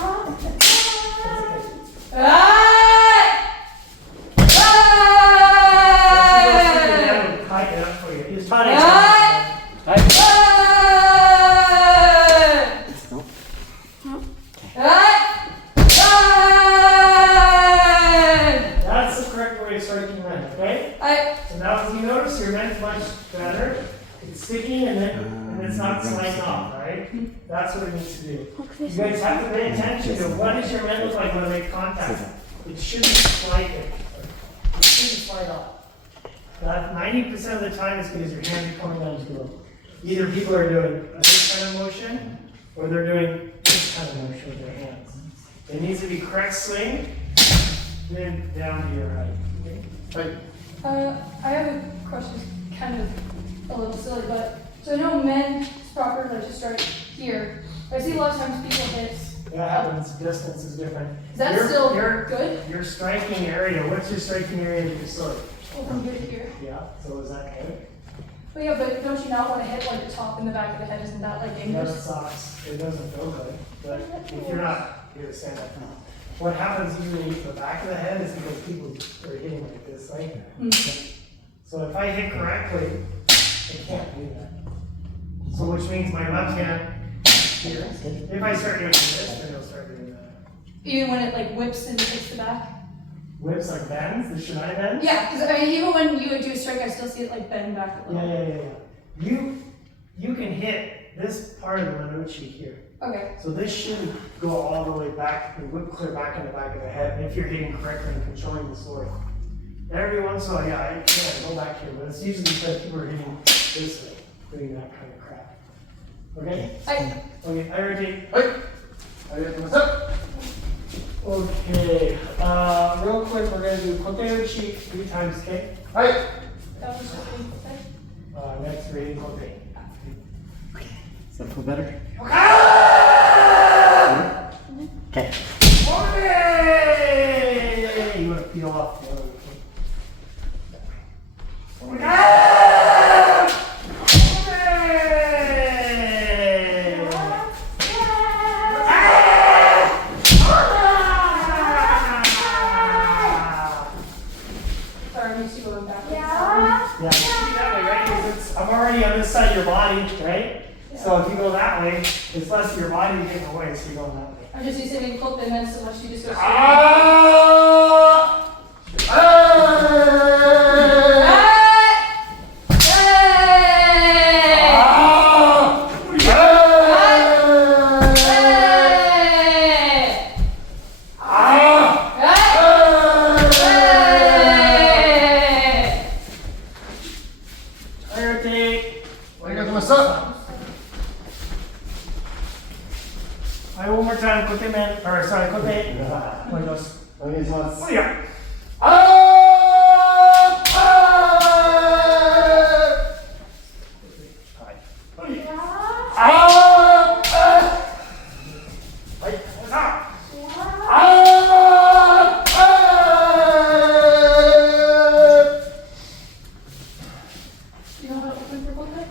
That's the correct way of striking your men, okay? So now as you notice, your men's much better. It's sticking and it's not sliding off, right? That's what it needs to do. You guys have to pay attention to what does your men look like when they make contact. It shouldn't slide there. It shouldn't slide off. That 90% of the time is because your hands are coming down too low. Either people are doing this kind of motion or they're doing this kind of motion with their hands. It needs to be correct swing, then down to your right. Okay? Right. I have a question, kind of a little silly, but so I know men's proper like to start here. I see a lot of times people hit. That happens. Distance is different. Is that still good? Your striking area. What's your striking area of your sword? Oh, from here to here. Yeah. So is that good? But yeah, but don't you not want to hit like the top and the back of the head? Isn't that like That dangerous? sucks. It doesn't feel good. But if you're not here to stand up now. What happens usually to the back of the head is because people are hitting like this, right? So if I hit correctly, I can't do that. So which means my left hand here. If I start doing this, then it'll start doing that. Even when it like whips and hits the back? Whips like bends, the shinai bends? Yeah, because I mean, even when you would do a strike, I still see it like bend back a little. Yeah. You can hit this part of the Manucci here. Okay. So this should go all the way back and whip clear back in the back of the head if you're hitting correctly and controlling the sword. Every once in a while, I go back here, but it's usually because people are hitting this way, doing that kind of crap. Okay? Okay, I rotate. Okay, real quick, we're going to do Koteuchi 3 times, okay? That was just okay. Next reading, Kote. Does that feel better? Okay. Okay! You want to peel off the other one. Sorry, I missed you going back. Yeah, you see that way, right? 'Cause I'm already on this side of your body, right? So if you go that way, it's less of your body getting away, so you're going that way. I'm just used to being close and then so much you just go straight. One more time, Kote man, or sorry, Kote. You know how to open for both legs?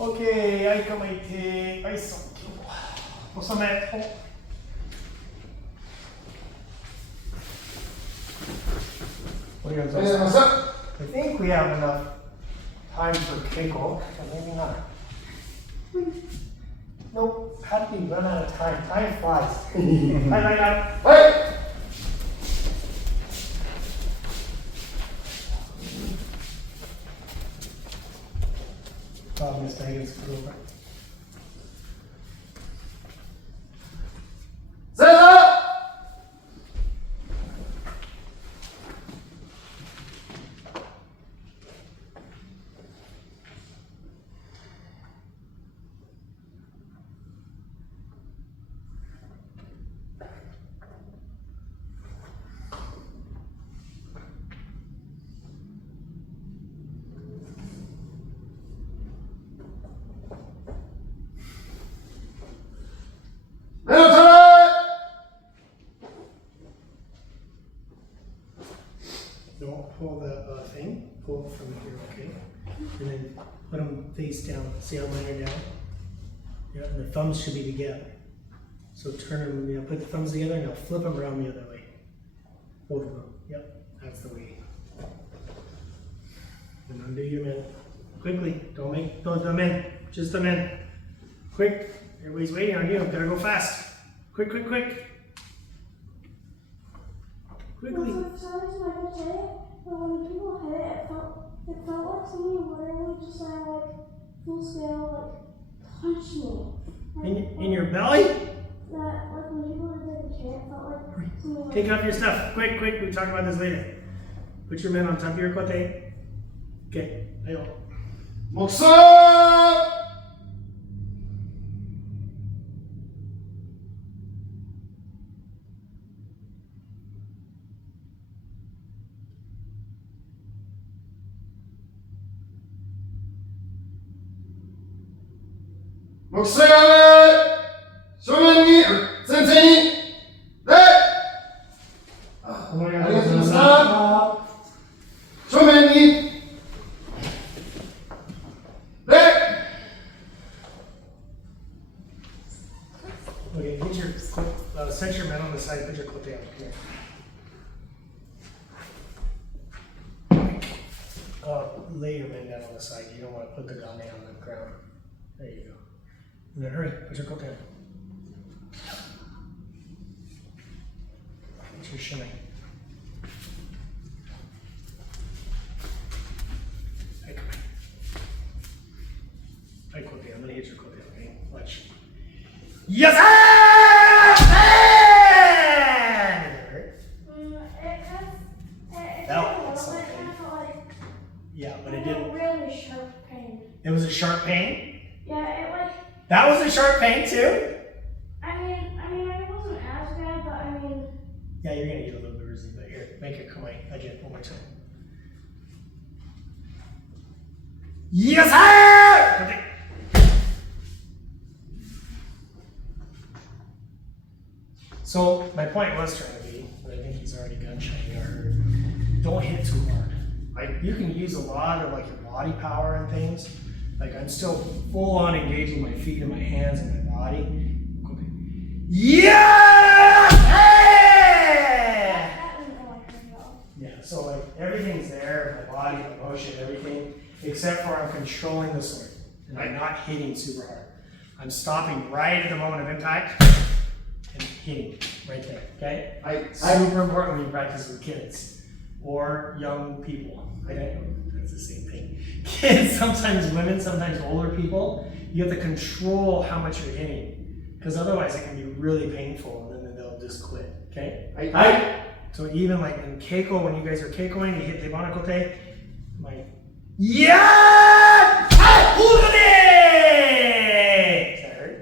Okay, I come take ice. I think we have enough time for Keiko, but maybe not. Nope, how do we run out of time? Time flies. Hi. Oh, Miss Megan's over. Don't pull the thing, pull it from here, okay? And then put them face down. See how mine are down? Yeah, and the thumbs should be together. So turn them, put the thumbs together and now flip them around the other way. Both of them. Yep, that's the way. And undo your men. Quickly, don't them in. Just them in. Quick, everybody's waiting on you. Gotta go fast. Quick. Quickly. Sometimes my people it felt like somebody literally just like full scale punched me. In your belly? That like when people did the chant, it felt like somebody Take off your stuff. Quick. We talk about this later. Put your men on top of your kote. Okay. Ayo. Moksa! Moksa! Shomen ni, sensei ni, shomen ni. Okay, put your set your men on the side. Put your kote on. Come here. Lay your men down on the side. You don't want to put the gane on the ground. There you go. And then hurry. Put your kote on. Put your shinai. Hey, come here. Hey, kote. I'm gonna hit your kote. Okay, watch. Yes, sir! Yeah, but it didn't. Really sharp pain. It was a sharp pain? Yeah, it like. That was a sharp pain too? I mean, it wasn't as bad, but I mean. Yeah, you're gonna get a little bit bruising, but here, make it come again, one more time. Yes, sir! Okay. So my point was trying to be, but I think he's already gun shy or don't hit too hard. Like you can use a lot of like your body power and things. Like I'm still full on engaging my feet and my hands and my body. Okay. Yeah! That didn't really hurt at all. Yeah, so like everything's there, my body, my motion, everything, except for I'm controlling the sword. And I'm not hitting super hard. I'm stopping right at the moment of impact and hitting right there, okay? Super important when you practice with kids or young people. Okay? That's the same thing. Kids, sometimes women, sometimes older people, you have to control how much you're hitting. Because otherwise it can be really painful and then they'll just quit, okay? So even like in keiko, when you guys are keikoing, you hit Tebana kote, like, yeah! Does that hurt?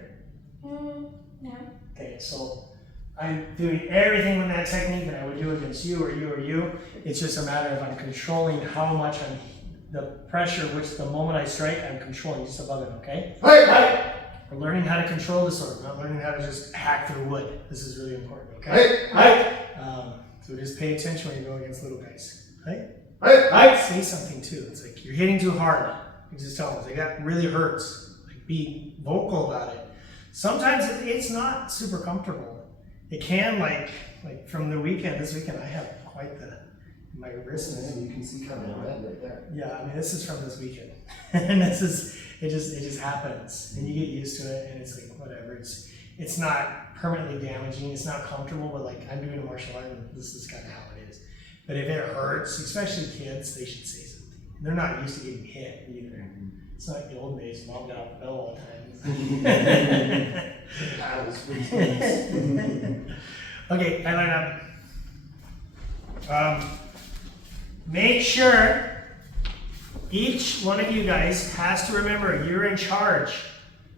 No. Okay, so I'm doing everything with that technique that I would do against you or you or you. It's just a matter of I'm controlling how much the pressure, which the moment I strike, I'm controlling just above it, okay? We're learning how to control the sword, not learning how to just hack through wood. This is really important, okay? So just pay attention when you go against little guys, right? Say something too. It's like you're hitting too hard. You just tell them, like that really hurts. Like be vocal about it. Sometimes it's not super comfortable. It can like from the weekend. This weekend I have quite my wrist. You can see kind of red right there. Yeah, I mean this is from this weekend, and it just happens, and you get used to it, and it's like whatever. It's not permanently damaging. It's not comfortable, but like I'm doing a martial art, and this is kind of how it is. But if it hurts, especially kids, they should say something. They're not used to getting hit either. It's not like the old days. Mom got off the bell all the time. Okay, I line up. Make sure each one of you guys has to remember you're in charge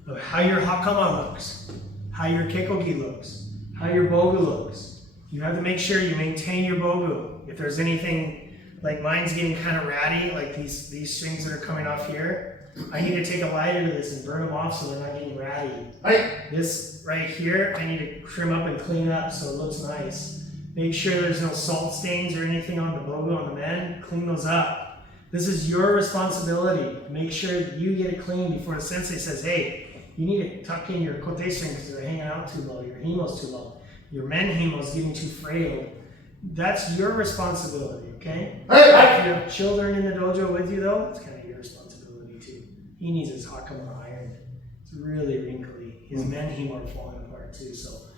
of how your hakama looks, how your kekogi looks, how your bogu looks. You have to make sure you maintain your bogu. If there's anything, like mine's getting kind of ratty, like these strings that are coming off here, I need to take a lighter to this and burn them off so they're not getting ratty. This right here, I need to trim up and clean up so it looks nice. Make sure there's no salt stains or anything on the bogu on the men. Clean those up. This is your responsibility. Make sure you get it clean before the sensei says, hey, you need to tuck in your kote string because they're hanging out too low. Your himo's too low. Your men himo's getting too frail. That's your responsibility, okay? If you have children in the dojo with you though, it's kind of your responsibility too. He needs his hakama ironed. It's really wrinkly. His men himo are falling apart too, so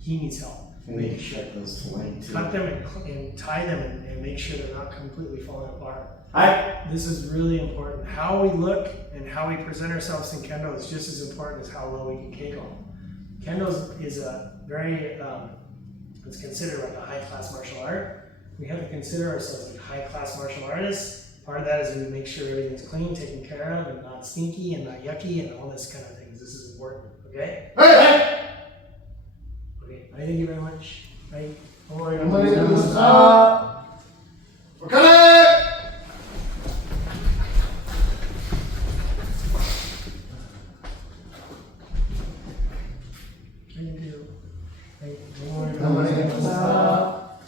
he needs help. And then you check those to length too. cut them and tie them and make sure they're not completely falling apart. Hi. This is really important. How we look and how we present ourselves in kendo is just as important as how well we can keiko. Kendo is a very, it's considered like a high-class martial art. We have to consider ourselves like high-class martial artists. Part of that is we make sure everything's clean, taken care of, and not stinky and not yucky and all this kind of things. This is important, okay? Hey! Okay, thank you very much. Right? Don't worry. Everybody do the stop. We're coming! Thank you. Hey, don't worry. Everybody do the stop.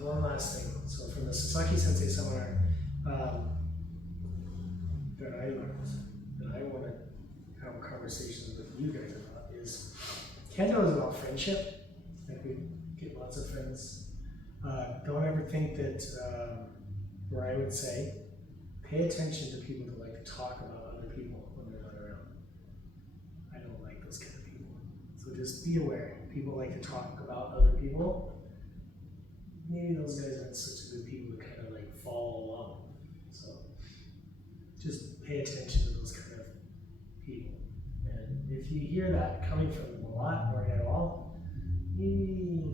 One last thing. So from the Sasaki Sensei seminar that I learned, that I want to have conversations with you guys about is Kendo is about friendship. Like we get lots of friends. Don't ever think that, or I would say, pay attention to people that like to talk about other people when they're not around. I don't like those kind of people. So just be aware. People like to talk about other people. Maybe those guys aren't such good people to kind of like follow along. So just pay attention to those kind of people. And if you hear that coming from them a lot or at all, maybe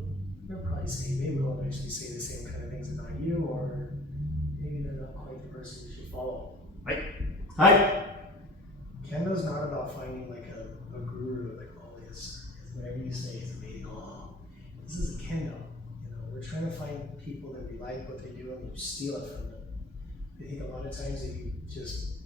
they'll probably say, they will eventually say the same kind of things about you, or maybe they're not quite the person you should follow. Hi. Kendo's not about finding like a guru, like, oh, it's whatever you say is amazing. Oh, this is a kendo. We're trying to find people that we like what they do and you steal it from them. I think a lot of times if you just